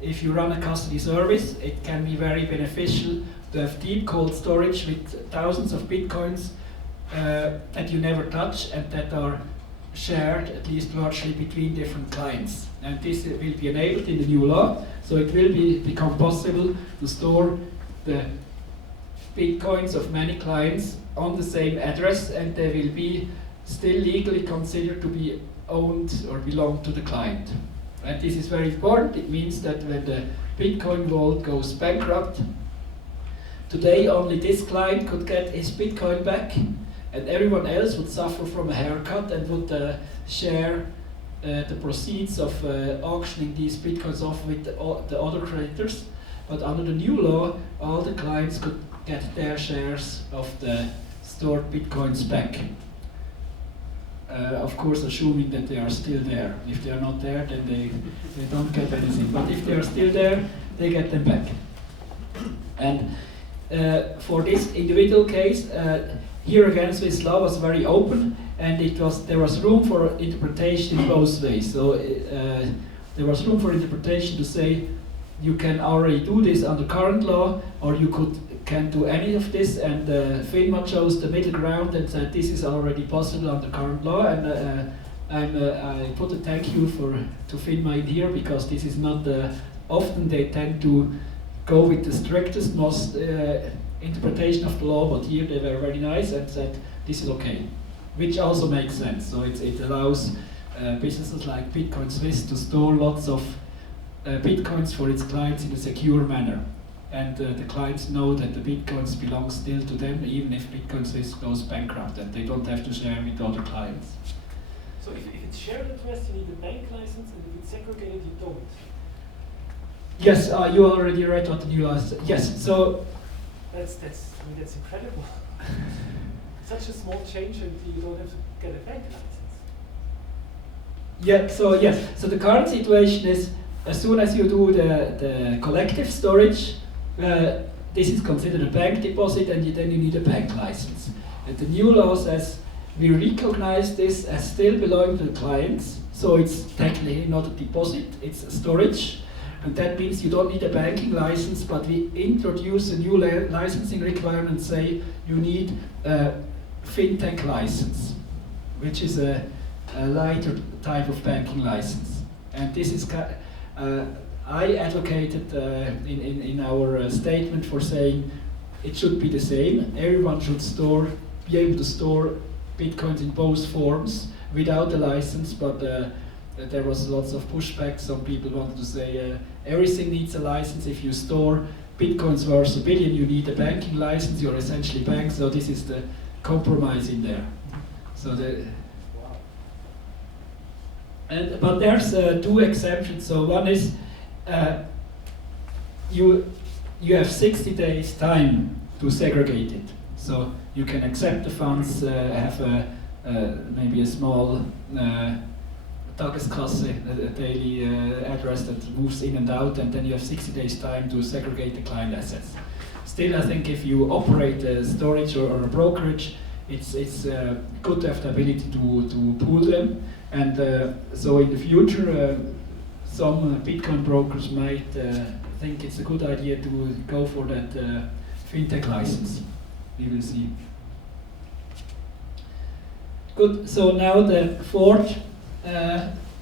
if you run a custody service, it can be very beneficial to have deep cold storage with thousands of Bitcoins that you never touch and that are shared, at least virtually, between different clients. And this will be enabled in the new law, so it will become possible to store the Bitcoins of many clients on the same address, and they will be still legally considered to be owned or belong to the client. And this is very important. It means that when the Bitcoin vault goes bankrupt, today only this client could get his Bitcoin back, and everyone else would suffer from a haircut and would share the proceeds of auctioning these Bitcoins off with the other creditors. But under the new law, all the clients could get their shares of the stored Bitcoins back. Of course, assuming that they are still there. If they are not there, then they don't get anything. But if they are still there, they get them back. And for this individual case, here again, Swiss law was very open, and there was room for interpretation in both ways. So there was room for interpretation to say you can already do this under current law, or you can do any of this. And FINMA chose the middle ground and said this is already possible under current law. And I put a thank you to FINMA in here, because this is not often they tend to go with the strictest, most interpretation of the law, but here they were very nice and said this is okay, which also makes sense. So it allows businesses like Bitcoin Swiss to store lots of Bitcoins for its clients in a secure manner. And the clients know that the Bitcoins belong still to them, even if Bitcoin Swiss goes bankrupt, and they don't have to share with other clients. So if it's shared address, you need a bank license, and if it's segregated, you don't. Yes, you already read what the new law is. Yes, so that's incredible. Such a small change, and you don't have to get a bank license. Yeah. So yes. So the current situation is, as soon as you do the collective storage, this is considered a bank deposit, and then you need a bank license. And the new law says we recognize this as still belonging to the clients. So it's technically not a deposit; it's a storage. And that means you don't need a banking license, but we introduce a new licensing requirement, say you need a fintech license, which is a lighter type of banking license. And this is, I advocated in our statement for saying it should be the same. Everyone should be able to store Bitcoins in both forms without a license, but there was lots of pushback. Some people wanted to say everything needs a license. If you store Bitcoins worth $1 billion, you need a banking license. You're essentially a bank. So this is the compromise in there. So but there's 2 exemptions. So one is you have 60 days time to segregate it. So you can accept the funds, have maybe a small Tageskasse, a daily address that moves in and out, and then you have 60 days time to segregate the client assets. Still, I think if you operate a storage or a brokerage, it's good to have the ability to pool them. And so in the future, some Bitcoin brokers might think it's a good idea to go for that fintech license. We will see. Good. So now the 4th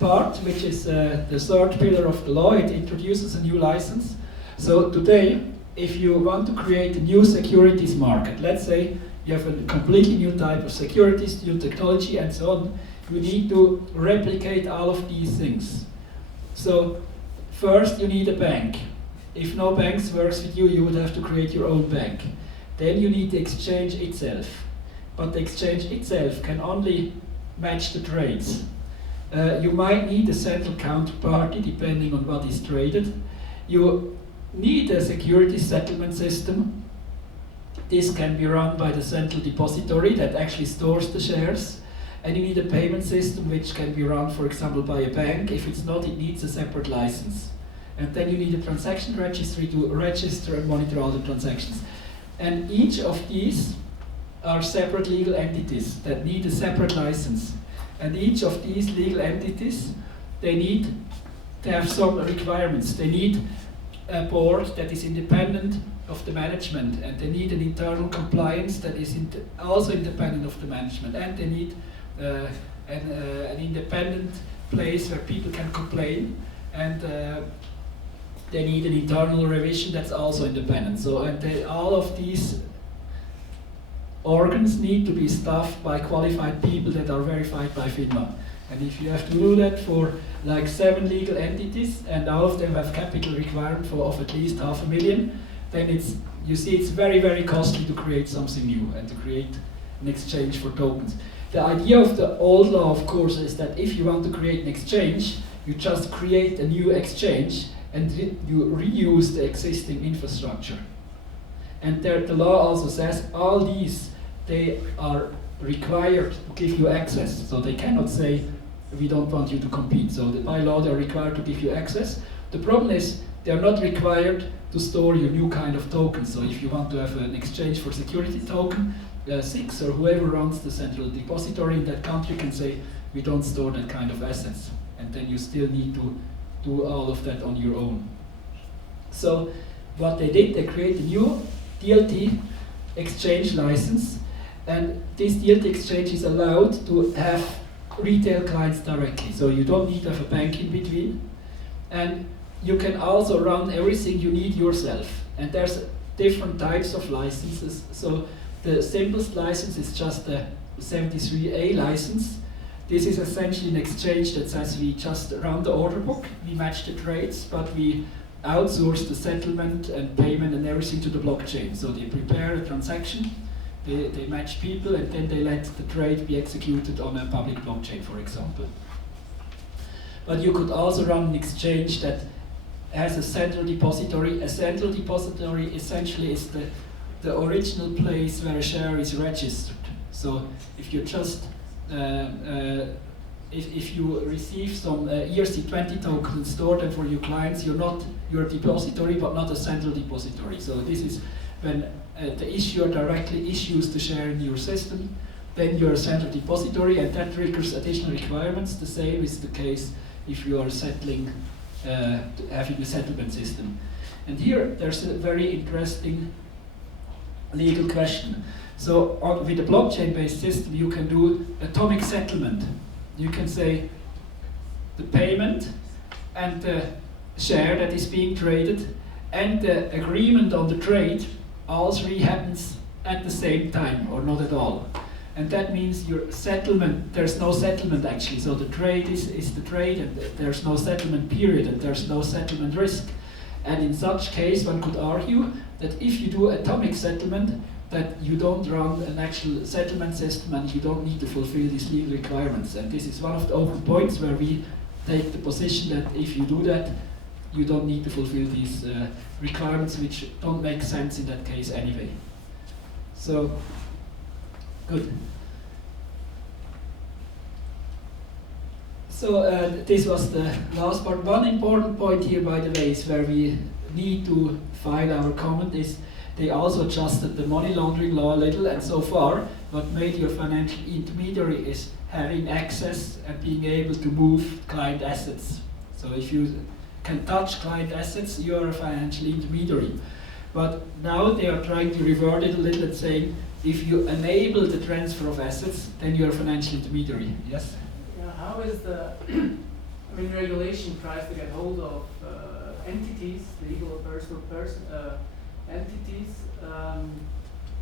part, which is the 3rd pillar of the law. It introduces a new license. So today, if you want to create a new securities market, let's say you have a completely new type of securities, new technology, and so on, you need to replicate all of these things. So first you need a bank. If no banks works with you, you would have to create your own bank. then you need the exchange itself. But the exchange itself can only match the trades. You might need a central counterparty depending on what is traded. You need a security settlement system. This can be run by the central depository that actually stores the shares. And you need a payment system which can be run, for example, by a bank. If it's not, it needs a separate license. And then you need a transaction registry to register and monitor all the transactions. And each of these are separate legal entities that need a separate license. And each of these legal entities, they need to have some requirements. They need a board that is independent of the management, and they need an internal compliance that is also independent of the management, and they need an independent place where people can complain, and they need an internal revision that's also independent. So, all of these organs need to be staffed by qualified people that are verified by FINMA. And if you have to do that for like 7 legal entities, and all of them have capital requirement of at least $500,000, then you see it's very, very costly to create something new and to create an exchange for tokens. The idea of the old law, of course, is that if you want to create an exchange, you just create a new exchange and you reuse the existing infrastructure. And the law also says all these, they are required to give you access. So they cannot say, we don't want you to compete. So by law, they're required to give you access. The problem is they're not required to store your new kind of token. So if you want to have an exchange for security token, SIX or whoever runs the central depository in that country can say, we don't store that kind of assets. And then you still need to do all of that on your own. So what they did, they created a new DLT exchange license, and this DLT exchange is allowed to have retail clients directly. So you don't need to have a bank in between. And you can also run everything you need yourself. And there's different types of licenses. So the simplest license is just the 73A license. This is essentially an exchange that says we just run the order book, we match the trades, but we outsource the settlement and payment and everything to the blockchain. So they prepare a transaction, they match people, and then they let the trade be executed on a public blockchain, for example. But you could also run an exchange that has a central depository. A central depository essentially is the original place where a share is registered. So if you just if you receive some ERC20 tokens and store them for your clients, you're a depository but not a central depository. So this is when the issuer directly issues the share in your system, then you're a central depository, and that triggers additional requirements. The same is the case if you are settling, having a settlement system. And here there's a very interesting legal question. So with a blockchain-based system, you can do atomic settlement. You can say the payment and the share that is being traded and the agreement on the trade, all three happens at the same time or not at all. And that means your settlement, there's no settlement actually. So the trade is the trade, and there's no settlement period, and there's no settlement risk. And in such case, one could argue that if you do atomic settlement, that you don't run an actual settlement system and you don't need to fulfill these legal requirements. And this is one of the open points where we take the position that if you do that, you don't need to fulfill these requirements, which don't make sense in that case anyway. So, good. So this was the last part. One important point here, by the way, is where we need to file our comment is they also adjusted the money laundering law a little, and so far what made your financial intermediary is having access and being able to move client assets. So if you can touch client assets, you are a financial intermediary. But now they are trying to revert it a little and saying, if you enable the transfer of assets, then you are a financial intermediary. Yes? Yeah, how is the regulation tries to get hold of entities, legal or personal entities,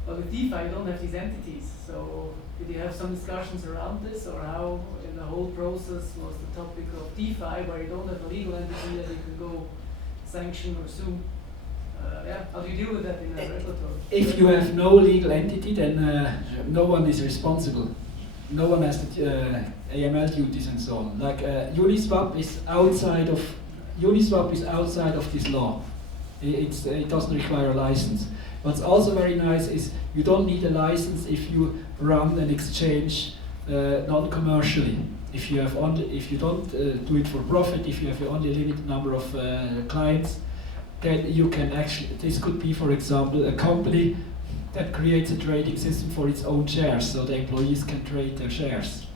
but with DeFi you don't have these entities. So did you have some discussions around this, or how in the whole process was the topic of DeFi, where you don't have a legal entity that you can go sanction or sue? yeah, how do you deal with that in a regulatory? If you have no legal entity, then no one is responsible. No one has the AML duties and so on. Like Uniswap is outside of this law. It doesn't require a license. What's also very nice is you don't need a license if you run an exchange non-commercially. If you don't do it for profit, if you have only a limited number of clients, then you can actually. This could be, for example, a company that creates a trading system for its own shares, so the employees can trade their shares.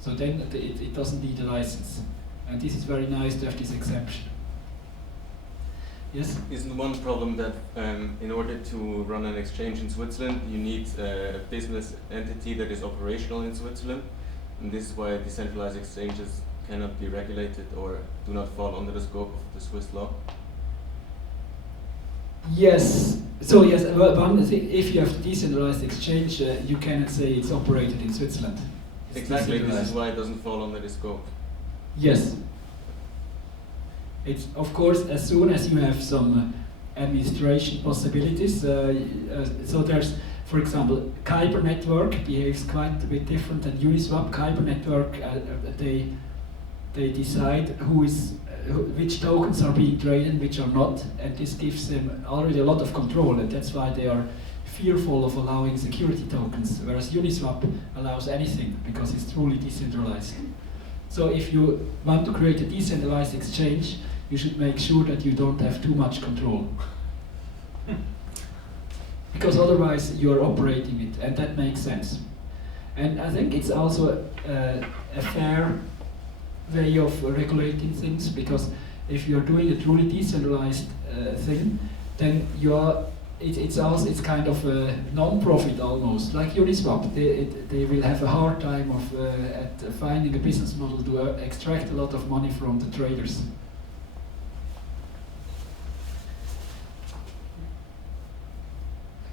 So then it doesn't need a license, and this is very nice to have this exemption. Yes? Isn't one problem that in order to run an exchange in Switzerland, you need a business entity that is operational in Switzerland? And this is why decentralized exchanges cannot be regulated or do not fall under the scope of the Swiss law? Yes. So yes, one thing, if you have the decentralized exchange, you cannot say it's operated in Switzerland. It's Exactly, this is why it doesn't fall under the scope. Yes. It's, of course, as soon as you have some administration possibilities, so there's, for example, Kyber Network behaves quite a bit different than Uniswap. Kyber Network, they decide which tokens are being traded and which are not, and this gives them already a lot of control, and that's why they are fearful of allowing security tokens, whereas Uniswap allows anything because it's truly decentralized. So if you want to create a decentralized exchange, you should make sure that you don't have too much control. Because otherwise you're operating it, and that makes sense. And I think it's also a fair way of regulating things, because if you're doing a truly decentralized thing, then it's kind of a non-profit almost, like Uniswap. They will have a hard time at finding a business model to extract a lot of money from the traders.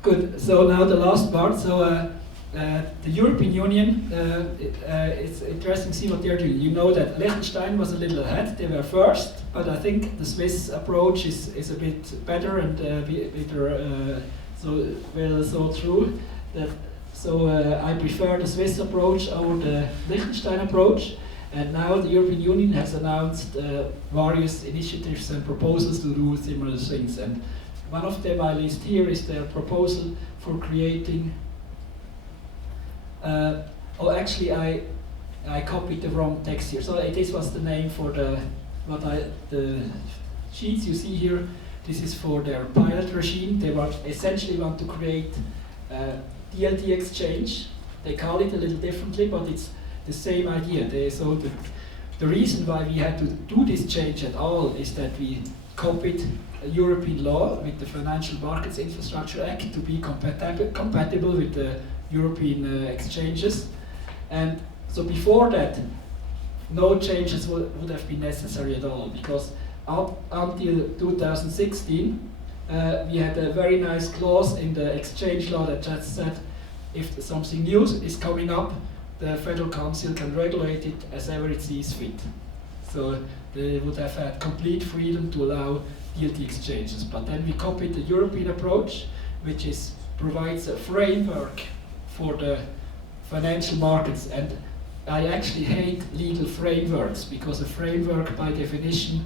Good. So now the last part. So the European Union, it's interesting to see what they're doing. You know that Liechtenstein was a little ahead. They were first, but I think the Swiss approach is a bit better and so true that. So I prefer the Swiss approach over the Liechtenstein approach. And now the European Union has announced various initiatives and proposals to do similar things. And one of them I list here is their proposal for creating. Actually, I copied the wrong text here. So this was the name for the sheets you see here. This is for their pilot regime. They essentially want to create DLT exchange. They call it a little differently, but it's the same idea. The reason why we had to do this change at all is that we copied European law with the Financial Markets Infrastructure Act to be compatible with the European exchanges. And so before that, no changes would have been necessary at all, because up until 2016, we had a very nice clause in the exchange law that just said if something new is coming up, the Federal Council can regulate it as ever it sees fit. So they would have had complete freedom to allow DLT exchanges. But then we copied the European approach, which provides a framework for the financial markets. And I actually hate legal frameworks, because a framework by definition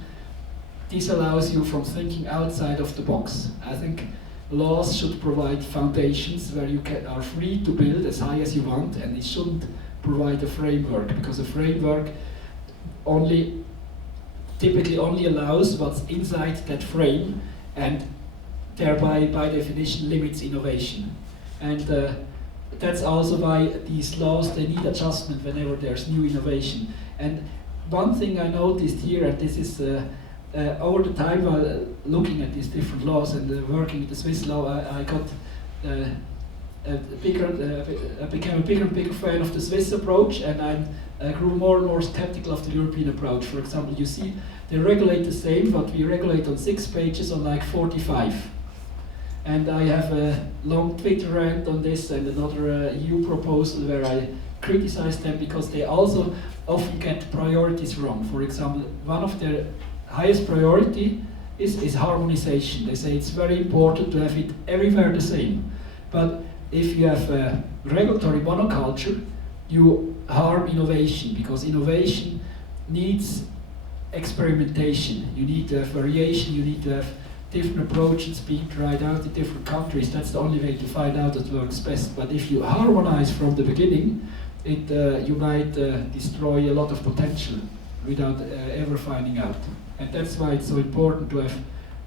disallows you from thinking outside of the box. I think laws should provide foundations where you are free to build as high as you want, and it shouldn't provide a framework, because a framework typically only allows what's inside that frame, and thereby by definition limits innovation. And that's also why these laws, they need adjustment whenever there's new innovation. And one thing I noticed here, and this is over the time while looking at these different laws and working with the Swiss law, I got became a bigger and bigger fan of the Swiss approach, and I grew more and more skeptical of the European approach. For example, you see they regulate the same, but we regulate on 6 pages on like 45. And I have a long Twitter rant on this and another EU proposal where I criticize them because they also often get priorities wrong. For example, one of their highest priority is harmonization. They say it's very important to have it everywhere the same. But if you have a regulatory monoculture, you harm innovation, because innovation needs experimentation. You need to have variation, you need to have different approaches being tried out in different countries. That's the only way to find out what works best. But if you harmonize from the beginning, you might destroy a lot of potential without ever finding out. And that's why it's so important to have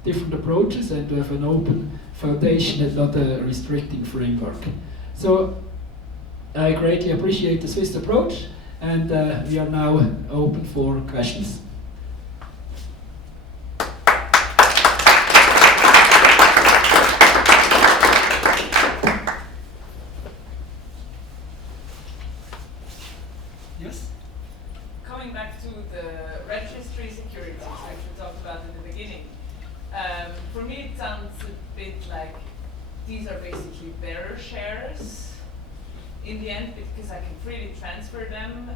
different approaches and to have an open foundation and not a restricting framework. So I greatly appreciate the Swiss approach, and we are now open for questions. Yes? Coming back to the registry securities, which we talked about in the beginning, for me it sounds a bit like these are basically bearer shares in the end, because I can freely transfer them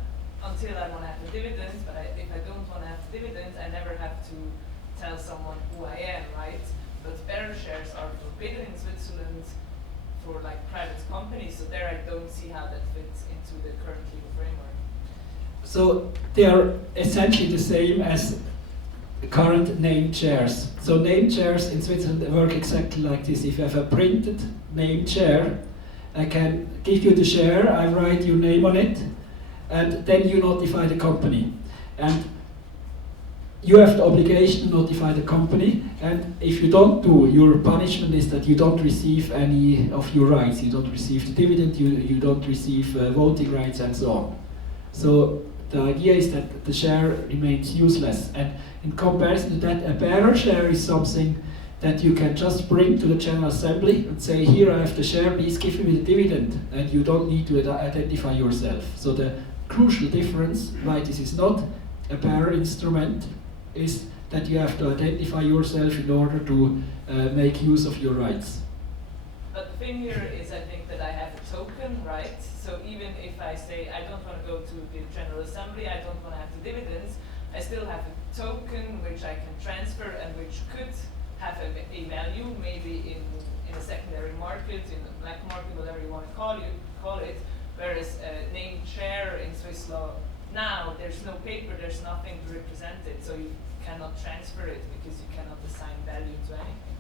until I want to have the dividends, but if I don't want to have the dividends, I never have to tell someone who I am, right? But bearer shares are forbidden in Switzerland for like private companies, so there I don't see how that fits into the current legal framework. So they are essentially the same as current named shares. So named shares in Switzerland work exactly like this. If you have a printed named share, I can give you the share, I write your name on it, and then you notify the company. And you have the obligation to notify the company, and if you don't do, your punishment is that you don't receive any of your rights. You don't receive the dividend, you don't receive voting rights, and so on. So the idea is that the share remains useless. And in comparison to that, a bearer share is something that you can just bring to the General Assembly and say, here I have the share, please give me the dividend, and you don't need to identify yourself. So the crucial difference, why this is not a bearer instrument, is that you have to identify yourself in order to make use of your rights. But the thing here is, I think that I have a token, right? So even if I say I don't want to go to the General Assembly, I don't want to have the dividends, I still have a token which I can transfer and which could have a value, maybe in a secondary market, in a black market, whatever you want to call it. Whereas a named share in Swiss law, now there's no paper, there's nothing to represent it, so you cannot transfer it because you cannot assign value to anything.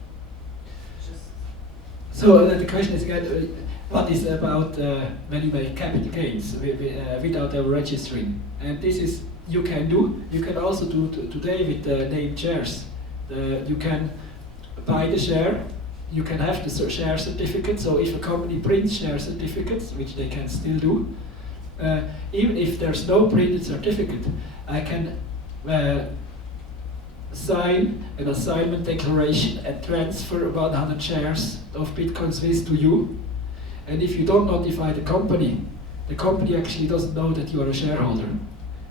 So the question is again, what is about when you make capital gains without ever registering? And this is you can do. You can also do today with named shares. You can buy the share. You can have the share certificate. So if a company prints share certificates, which they can still do, even if there's no printed certificate, I can sign an assignment declaration and transfer 100 shares of Bitcoin Swiss to you. And if you don't notify the company actually doesn't know that you are a shareholder.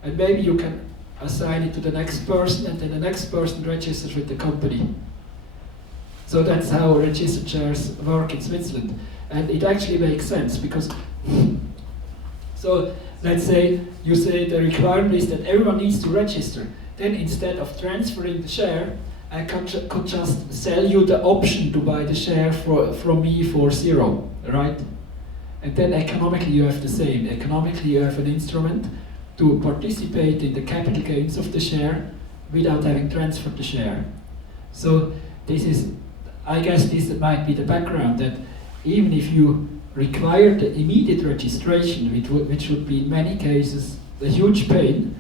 And maybe you can assign it to the next person, and then the next person registers with the company. So that's how registered shares work in Switzerland. And it actually makes sense because, so let's say you say the requirement is that everyone needs to register. Then instead of transferring the share, I could just sell you the option to buy the share from me for zero, right? And then economically you have the same. Economically you have an instrument to participate in the capital gains of the share without having transferred the share. So this is, I guess this might be the background, that even if you require the immediate registration, which would be in many cases a huge pain,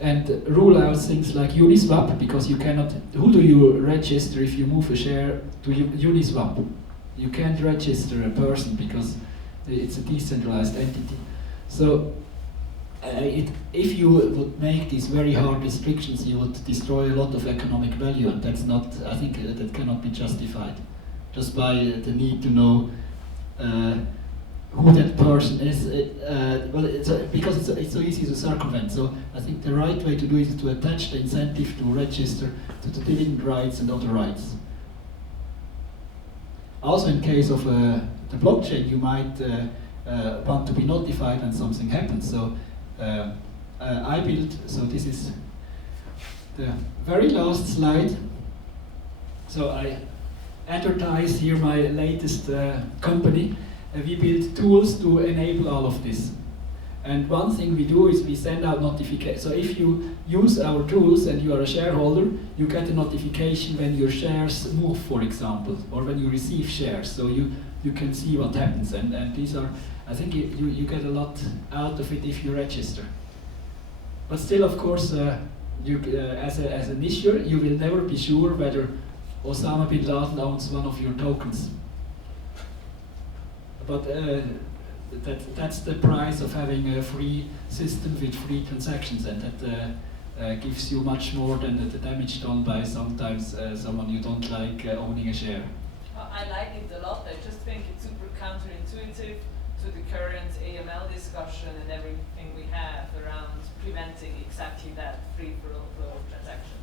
and rule out things like Uniswap, because you cannot, who do you register if you move a share to Uniswap? You can't register a person because it's a decentralized entity. So if you would make these very hard restrictions, you would destroy a lot of economic value, and that's not, I think that cannot be justified just by the need to know who that person is. Because it's so easy to circumvent. So I think the right way to do it is to attach the incentive to register to the dividend rights and other rights. Also, in case of the blockchain, you might want to be notified when something happens. So I built, so this is the very last slide. So I advertise here my latest company. We build tools to enable all of this. And one thing we do is we send out notifications. So if you use our tools and you are a shareholder, you get a notification when your shares move, for example, or when you receive shares. So you can see what happens. And these are, I think you get a lot out of it if you register. But still, of course, as an issuer, you will never be sure whether Osama bin Laden owns one of your tokens. But that's the price of having a free system with free transactions, and that gives you much more than the damage done by sometimes someone you don't like owning a share. I like it a lot. I just think it's super counterintuitive to the current AML discussion and everything we have around preventing exactly that free flow of transactions.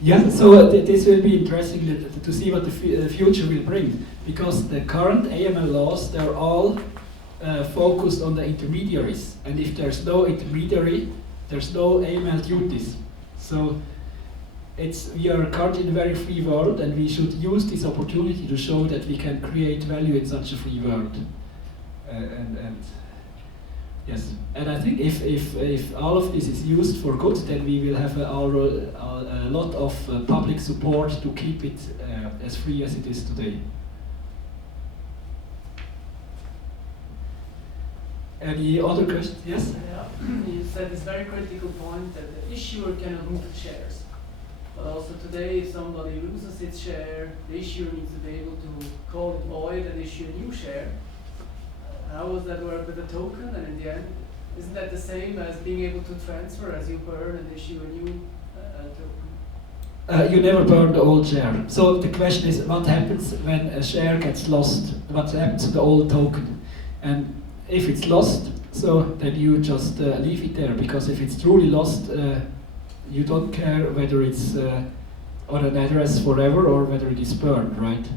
Yeah, so this will be interesting to see what the future will bring, because the current AML laws, they're all focused on the intermediaries, and if there's no intermediary, there's no AML duties. So we are currently in a very free world, and we should use this opportunity to show that we can create value in such a free world. Yes, and I think if all of this is used for good, then we will have a lot of public support to keep it as free as it is today. Any other questions? Yes? Yeah. You said this very critical point that the issuer cannot move the shares. But also today, if somebody loses its share, the issuer needs to be able to call it void and issue a new share. How does that work with the token? And in the end, isn't that the same as being able to transfer as you burn and issue a new token? You never burn the old share. So the question is, what happens when a share gets lost? What happens to the old token? And if it's lost, so then you just leave it there, because if it's truly lost, you don't care whether it's on an address forever or whether it is burned, right?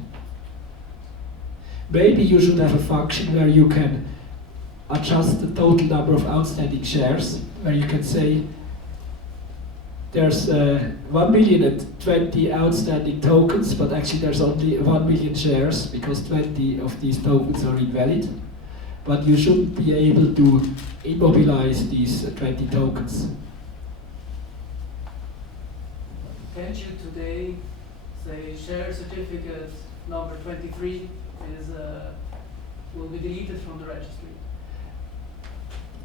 Maybe you should have a function where you can adjust the total number of outstanding shares, where you can say there's 1,020,000 outstanding tokens, but actually there's only 1 million shares because 20 of these tokens are invalid. But you shouldn't be able to immobilize these 20 tokens. Can't you today say share certificate number 23 will be deleted from the registry?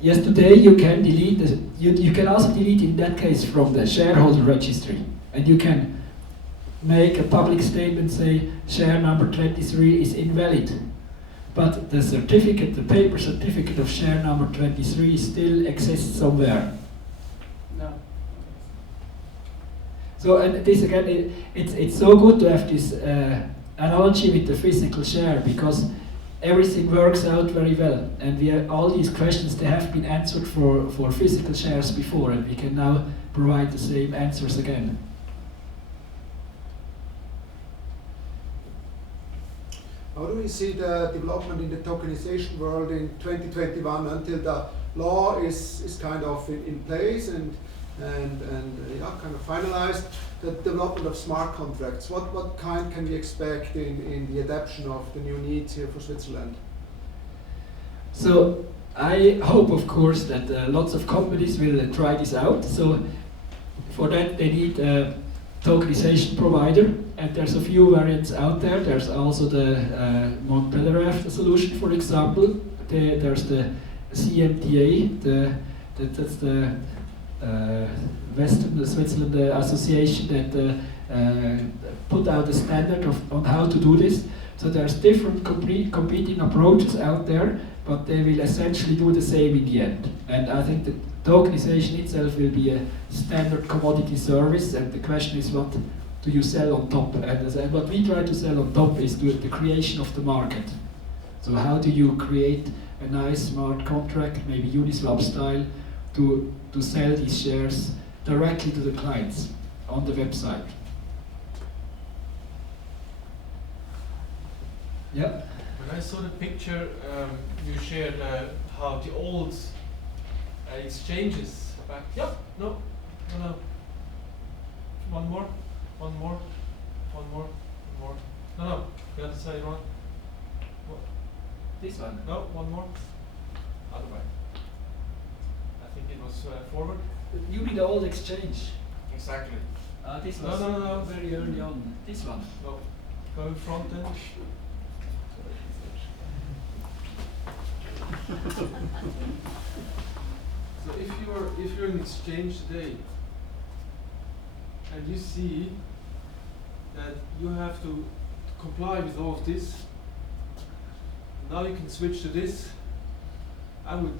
Yes, today you can delete you can also delete in that case from the shareholder registry, and you can make a public statement, say share number 23 is invalid, but the certificate, the paper certificate of share number 23 still exists somewhere. No. So, and this again, it's so good to have this analogy with the physical share, because everything works out very well, and we have all these questions, they have been answered for physical shares before, and we can now provide the same answers again. How do we see the development in the tokenization world in 2021 until the law is kind of in place and yeah, kind of finalized? The development of smart contracts. What kind can we expect in the adaptation of the new needs here for Switzerland? So I hope, of course, that lots of companies will try this out. So for that they need a tokenization provider, and there's a few variants out there. There's also the Montpellier solution, for example. There's the CMTA, that's the Western Switzerland Association that put out a standard on how to do this. So there's different competing approaches out there, but they will essentially do the same in the end. And I think the tokenization itself will be a standard commodity service, and the question is, what do you sell on top? And what we try to sell on top is the creation of the market. So how do you create a nice smart contract, maybe Uniswap style, to sell these shares directly to the clients on the website. Yeah. When I saw the picture you shared, how the old exchanges back. Yeah, no. One more. One more. No, the other side, one. This one. No, one more. Other way. I think it was forward. You mean the old exchange? Exactly. This No, was no. very early on. This one. No. Go in front then. So if you're in exchange today and you see that you have to comply with all of this, now you can switch to this. I would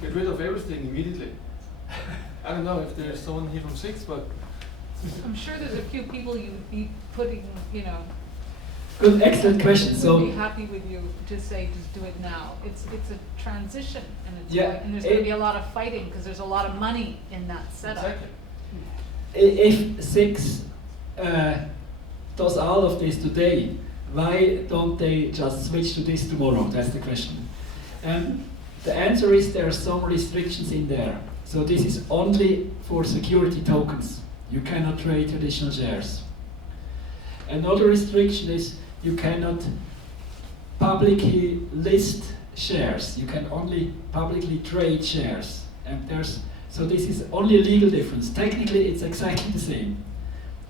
get rid of everything immediately. I don't know if there's someone here from 6, but I'm sure there's a few people you would be putting, Good, excellent question. would be happy with you to say just do it now. It's a transition, and and there's going to be a lot of fighting because there's a lot of money in that setup. exactly. If 6 does all of this today, why don't they just switch to this tomorrow? That's the question. The answer is there are some restrictions in there. So this is only for security tokens. You cannot trade traditional shares. Another restriction is you cannot publicly list shares. You can only publicly trade shares. And so this is only a legal difference. Technically, it's exactly the same.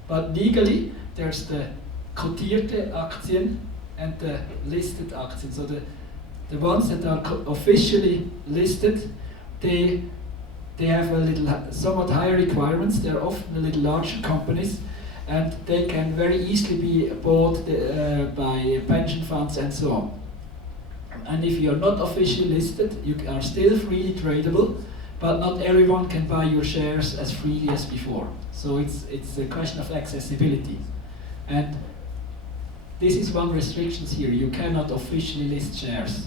But legally, there's the kotierte Aktien and the listed Aktien. So the ones that are officially listed, they have somewhat higher requirements. They're often a little larger companies, and they can very easily be bought by pension funds and so on. And if you're not officially listed, you are still freely tradable, but not everyone can buy your shares as freely as before. So it's a question of accessibility. And this is one restriction here. You cannot officially list shares.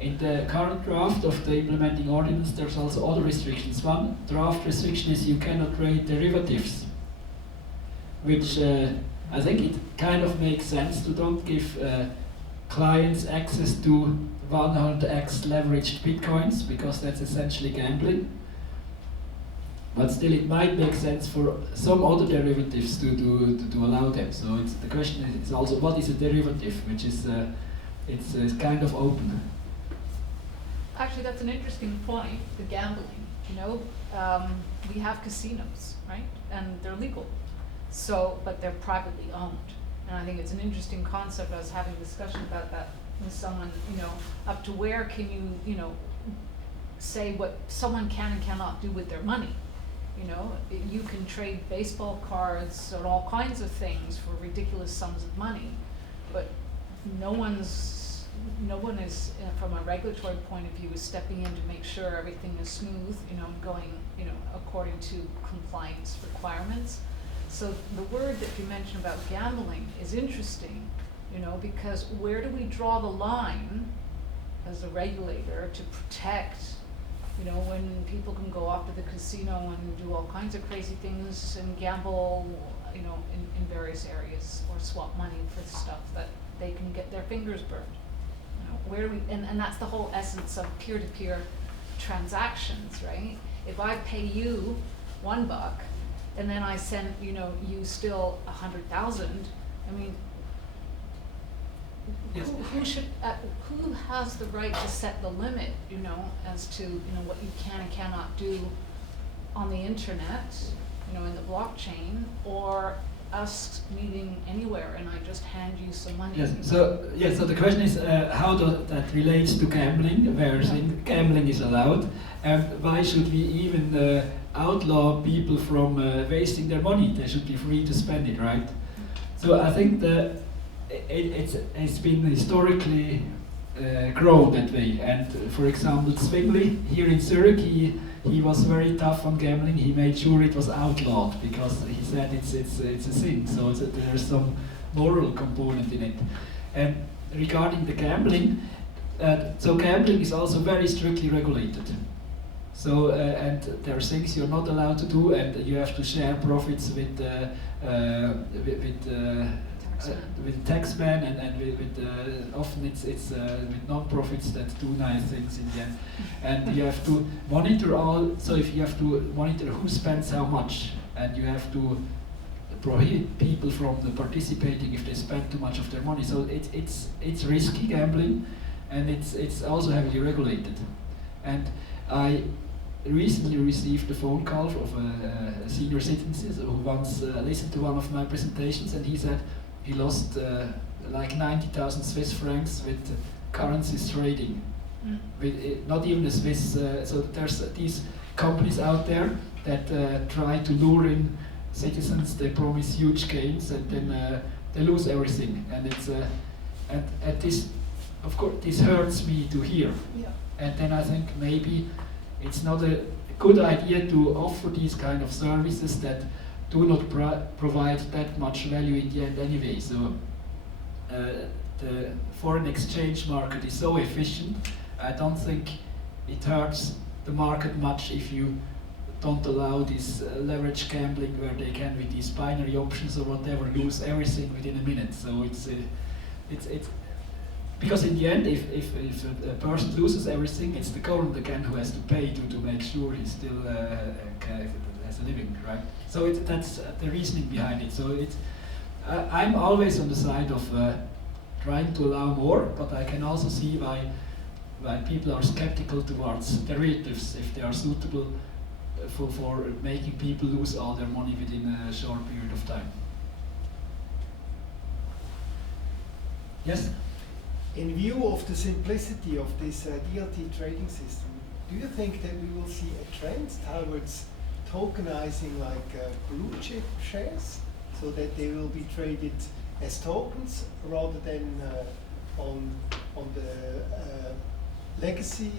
In the current draft of the implementing ordinance, there's also other restrictions. One draft restriction is you cannot trade derivatives, which I think it kind of makes sense to don't give clients access to 100x leveraged bitcoins, because that's essentially gambling. But still, it might make sense for some other derivatives to allow them. So the question is also what is a derivative, which is it's kind of open. Actually, that's an interesting point, the gambling. We have casinos, right? And they're legal. So, but they're privately owned. And I think it's an interesting concept. I was having a discussion about that with someone, up to where can you, say what someone can and cannot do with their money. You can trade baseball cards and all kinds of things for ridiculous sums of money, but no one is, from a regulatory point of view, is stepping in to make sure everything is smooth, going, according to compliance requirements. So the word that you mentioned about gambling is interesting, because where do we draw the line as a regulator to protect, when people can go off to the casino and do all kinds of crazy things and gamble, in various areas, or swap money for stuff that they can get their fingers burned. Where do we, and that's the whole essence of peer-to-peer transactions, right? If I pay you $1 and then I send, you still 100,000, I mean, Yes. who has the right to set the limit, as to, what you can and cannot do on the internet, in the blockchain, or us meeting anywhere and I just hand you some money? Yes. So the question is how that relates to gambling, where gambling is allowed, and why should we even outlaw people from wasting their money? They should be free to spend it, right? So I think it's been historically grown that way. And for example, Zwingli here in Zurich, he was very tough on gambling. He made sure it was outlawed because he said it's a sin. So there's some moral component in it. And regarding the gambling, so gambling is also very strictly regulated. So and there are things you're not allowed to do, and you have to share profits with the taxman, and with often it's with non-profits that do nice things in the end. And you have to monitor if you have to monitor who spends how much, and you have to prohibit people from participating if they spend too much of their money. So it's risky gambling, and it's also heavily regulated. And I recently received a phone call of a senior citizen who once listened to one of my presentations, and he said he lost like 90,000 Swiss francs with currencies trading. With not even the Swiss, so there's these companies out there that try to lure in citizens. They promise huge gains, and then they lose everything. And it's and this, of course, this hurts me to hear. Yeah. And then I think maybe it's not a good idea to offer these kind of services that do not provide that much value in the end anyway. So the foreign exchange market is so efficient. I don't think it hurts the market much if you don't allow this leverage gambling where they can, with these binary options or whatever, lose everything within a minute. So it's because in the end, if a person loses everything, it's the government again who has to pay to make sure he still has a living, right? So that's the reasoning behind it. So I'm always on the side of trying to allow more, but I can also see why people are skeptical towards derivatives if they are suitable for making people lose all their money within a short period of time. Yes? In view of the simplicity of this DLT trading system, do you think that we will see a trend towards tokenizing like blue chip shares, so that they will be traded as tokens rather than on the legacy?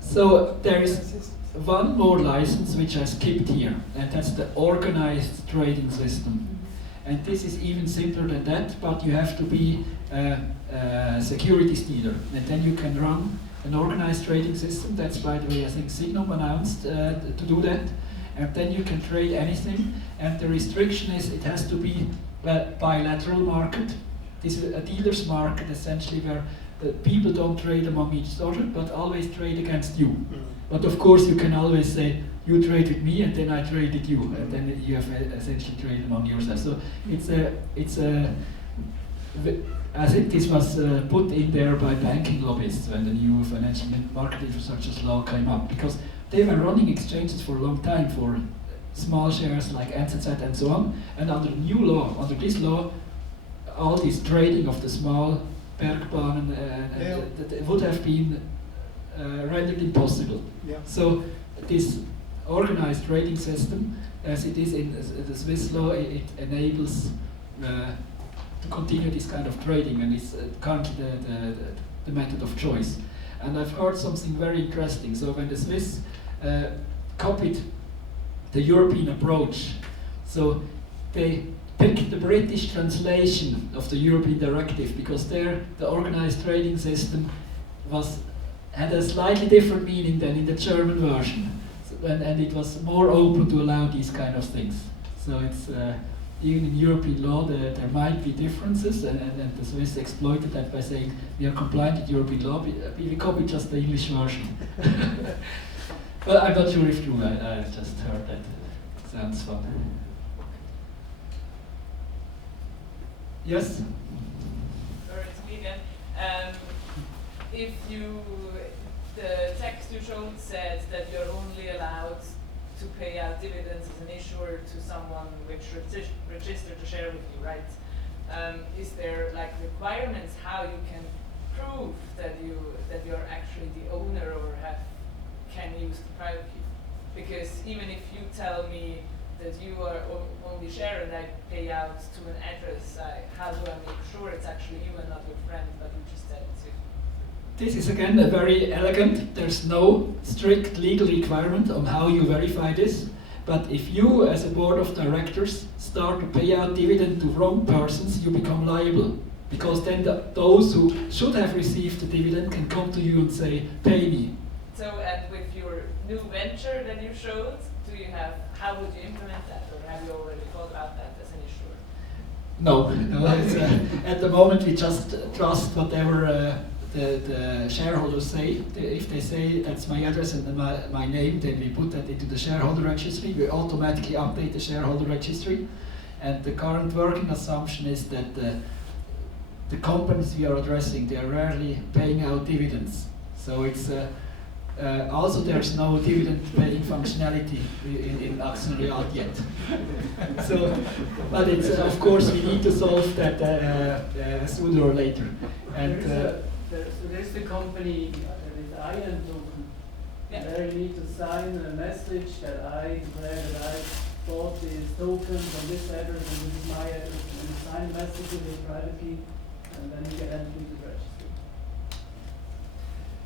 So there is one more license which I skipped here, and that's the organized trading system. And this is even simpler than that, but you have to be a securities dealer, and then you can run an organized trading system. That's, by the way, I think Signum announced to do that. And then you can trade anything, and the restriction is it has to be a bilateral market. This is a dealer's market, essentially, where the people don't trade among each other, but always trade against you. But of course, you can always say, you trade with me, and then I trade with you, and then you have essentially trade among yourselves. So I think this was put in there by banking lobbyists when the new financial market infrastructure law came up, because they were running exchanges for a long time for small shares like NZZ and so on, and under the new law, under this law, all this trading of the small Bergbahnen would have been rendered impossible. Yeah. So this organized trading system, as it is in the Swiss law, it enables to continue this kind of trading, and it's currently the method of choice. And I've heard something very interesting. So when the Swiss copied the European approach, so they picked the British translation of the European directive, because there the organized trading system had a slightly different meaning than in the German version, and it was more open to allow these kind of things. So it's even in European law there might be differences, and the Swiss exploited that by saying we are compliant with European law, we copy just the English version. Well, I'm not sure if true, I just heard that. Sounds fun. Yes? Sorry, it's me again. If the text you showed said that you're only allowed to pay out dividends as an issuer to someone which registered to share with you, right? Is there like requirements how you can prove that you're actually the owner or can use the private key? Because even if you tell me that you are only share and I pay out to an address, how do I make sure it's actually you and not your friend, but you just said it's you? This is again very elegant. There's no strict legal requirement on how you verify this. But if you, as a board of directors, start to pay out dividend to wrong persons, you become liable. Because then those who should have received the dividend can come to you and say, pay me. So, and with your new venture that you showed, how would you implement that? Or have you already thought about that as an issuer? No, at the moment we just trust whatever the shareholders say. If they say that's my address and my name, then we put that into the shareholder registry. We automatically update the shareholder registry. And the current working assumption is that the companies we are addressing, they are rarely paying out dividends. So it's also there's no dividend paying functionality in Aktienreal yet. So, but it's of course we need to solve that sooner or later. And there's the company with island token. Yeah. There you need to sign a message that I declare that I bought this token from this address and this is my address, and you sign a message with your private key, and then you get entry into the registry.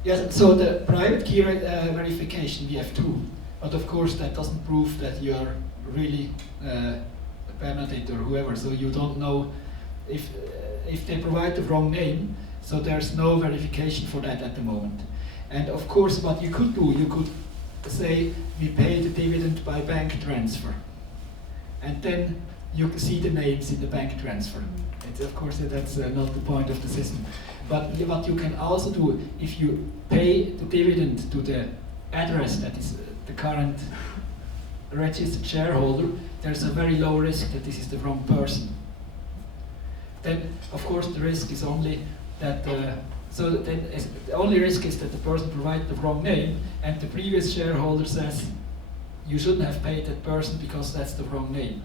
yes, so the private key verification we have two, but of course that doesn't prove that you are really Bernadette or whoever. So you don't know if they provide the wrong name. So there's no verification for that at the moment. And of course, what you could do, you could say we pay the dividend by bank transfer, and then you see the names in the bank transfer. It's, of course, that's not the point of the system. But what you can also do, if you pay the dividend to the address that is the current registered shareholder, there's a very low risk that this is the wrong person. Then, of course, the risk is only that the only risk is that the person provides the wrong name, and the previous shareholder says you shouldn't have paid that person because that's the wrong name.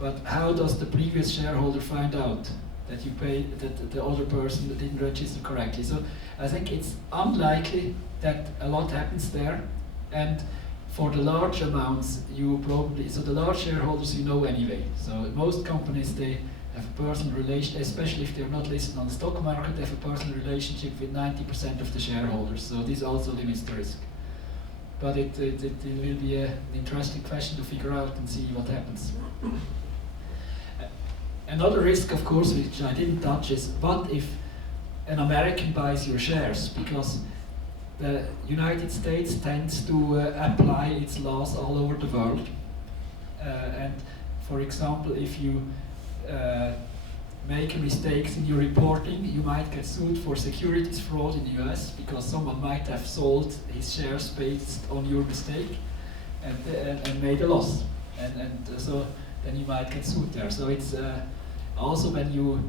But how does the previous shareholder find out that you paid that the other person didn't register correctly? So I think it's unlikely that a lot happens there, and for the large amounts you probably, so the large shareholders you know anyway. So most companies, they have a personal relation, especially if they're not listed on the stock market, they have a personal relationship with 90% of the shareholders. So this also limits the risk. But it will be an interesting question to figure out and see what happens. Another risk, of course, which I didn't touch, is what if an American buys your shares? Because the United States tends to apply its laws all over the world. And for example, if you make mistakes in your reporting, you might get sued for securities fraud in the US because someone might have sold his shares based on your mistake and made a loss. And so then you might get sued there. So it's also when you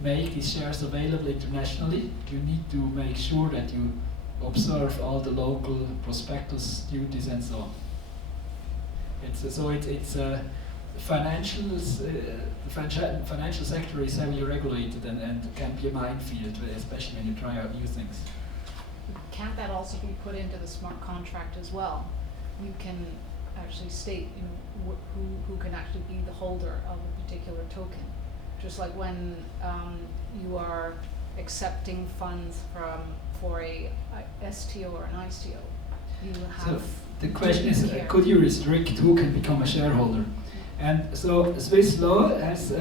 make these shares available internationally, you need to make sure that you observe all the local prospectus duties and so on. The financial sector is heavily regulated and can be a minefield, especially when you try out new things. Can't that also be put into the smart contract as well? You can actually state, you know, who can actually be the holder of a particular token. Just like when you are accepting funds for a STO or an ICO, you have. So the question is, could you restrict who can become a shareholder? And so Swiss law has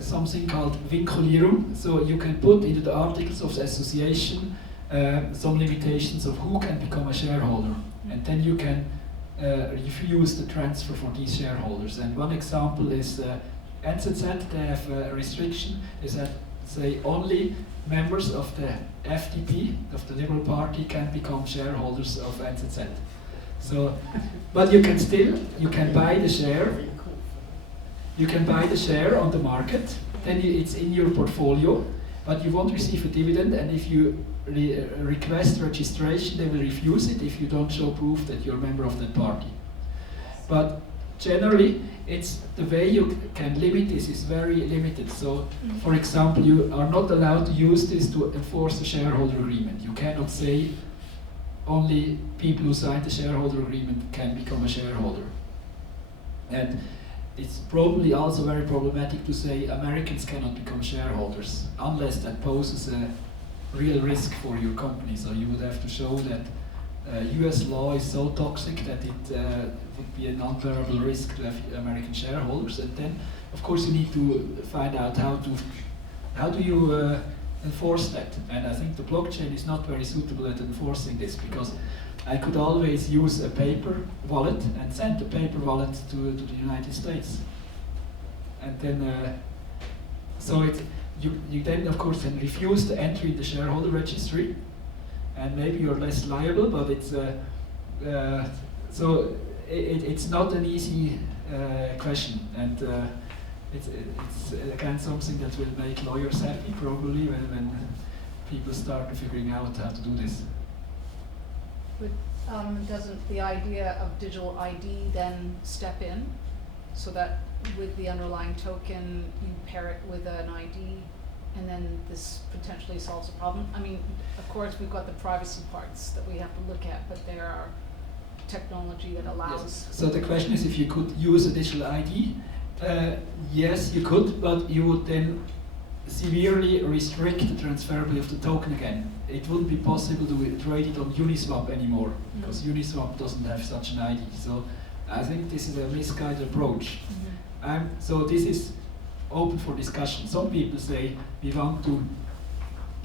something called Vinkulierung. So you can put into the articles of the association some limitations of who can become a shareholder, and then you can refuse the transfer for these shareholders. And one example is NZZ. They have a restriction. They say only members of the FDP, of the Liberal Party, can become shareholders of NZZ. So, but you can buy the share. You can buy the share on the market. Then it's in your portfolio, but you won't receive a dividend. And if you request registration, they will refuse it if you don't show proof that you're a member of that party. But generally, it's the way you can limit this is very limited. So, for example, you are not allowed to use this to enforce a shareholder agreement. You cannot say only people who signed the shareholder agreement can become a shareholder. And it's probably also very problematic to say Americans cannot become shareholders unless that poses a real risk for your company. So you would have to show that US law is so toxic that it would be an unbearable risk to have American shareholders. And then, of course, you need to find out how do you enforce that. And I think the blockchain is not very suitable at enforcing this, because I could always use a paper wallet and send the paper wallet to the United States. And then, you then, of course, can refuse the entry in the shareholder registry, and maybe you're less liable, but it's it's not an easy question. And it's again something that will make lawyers happy probably when people start figuring out how to do this. But doesn't the idea of digital ID then step in, so that with the underlying token you pair it with an ID, and then this potentially solves a problem? I mean, of course we've got the privacy parts that we have to look at, but there are technology that allows. Yes. So the question is if you could use a digital ID. Yes, you could, but you would then severely restrict the transferability of the token again. It wouldn't be possible to trade it on Uniswap anymore, because Uniswap doesn't have such an ID. So I think this is a misguided approach. So this is open for discussion. Some people say we want to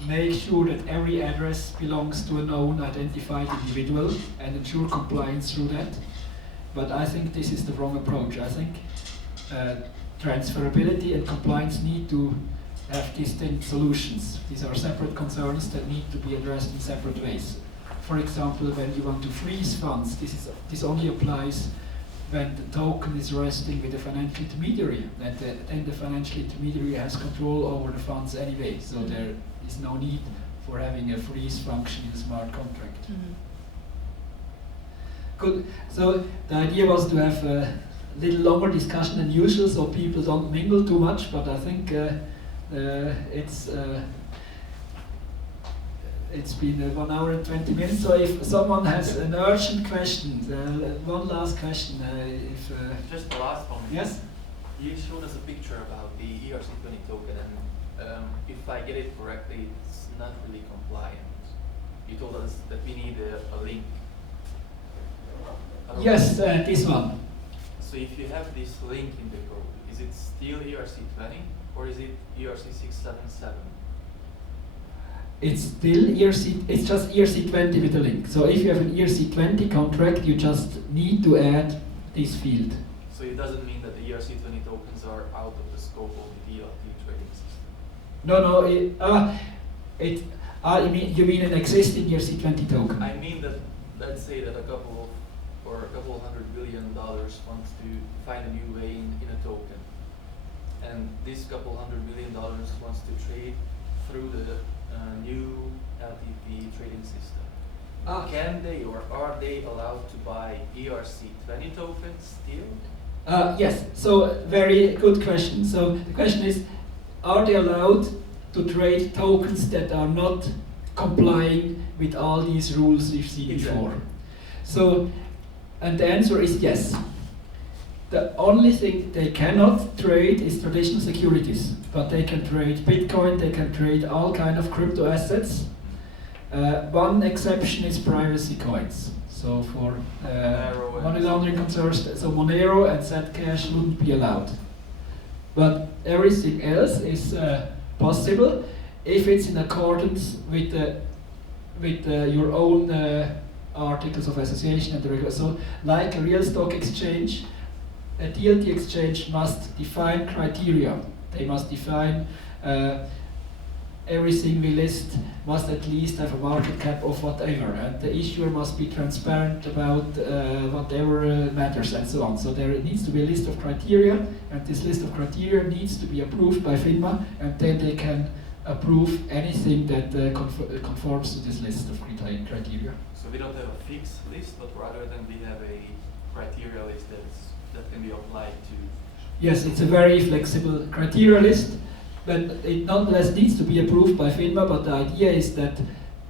make sure that every address belongs to a known identified individual and ensure compliance through that. But I think this is the wrong approach. I think transferability and compliance need to have distinct solutions. These are separate concerns that need to be addressed in separate ways. For example, when you want to freeze funds, this only applies when the token is resting with a financial intermediary. Then the financial intermediary has control over the funds anyway, so there is no need for having a freeze function in a smart contract. Good. So the idea was to have a little longer discussion than usual, so people don't mingle too much. But I think it's been 1 hour and 20 minutes. So if someone has an urgent question, one last question. Just the last one. Yes. You showed us a picture about the ERC20 token, and if I get it correctly, it's not really compliant. You told us that we need a link. Yes, this one. So if you have this link in the code, is it still ERC20 or is it ERC677? It's still ERC. It's just ERC20 with a link. So if you have an ERC20 contract, you just need to add this field. So it doesn't mean that the ERC20 tokens are out of the scope of the DLT trading system. No. You mean an existing ERC20 token? I mean that, let's say that a couple $100 billion wants to find a new way in a token, and this couple $100 billion wants to trade through the new LTP trading system. Can they or are they allowed to buy ERC20 tokens still? Yes, so very good question. So the question is, are they allowed to trade tokens that are not complying with all these rules we've seen before? So, and the answer is yes. The only thing they cannot trade is traditional securities, but they can trade Bitcoin, they can trade all kind of crypto assets. One exception is privacy coins. So for money laundering concerns, so Monero and Zcash wouldn't be allowed. But everything else is possible if it's in accordance with your own articles of association and the regular. So like a real stock exchange, a DLT exchange must define criteria. They must define everything we list must at least have a market cap of whatever, and the issuer must be transparent about whatever matters and so on. So there needs to be a list of criteria, and this list of criteria needs to be approved by FINMA, and then they can approve anything that conforms to this list of criteria. So we don't have a fixed list, but rather than we have a criteria list that can be applied to. Yes, it's a very flexible criteria list, but it nonetheless needs to be approved by FINMA. But the idea is that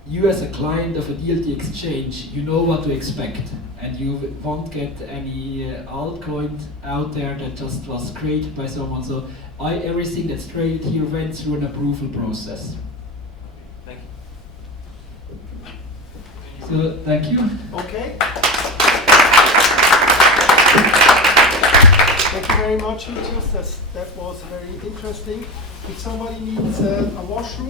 you, as a client of a DLT exchange, you know what to expect, and you won't get any altcoin out there that just was created by someone. So everything that's traded here went through an approval process. Thank you. So thank you. Okay. Thank you very much, Luzius. That was very interesting. If somebody needs a washroom,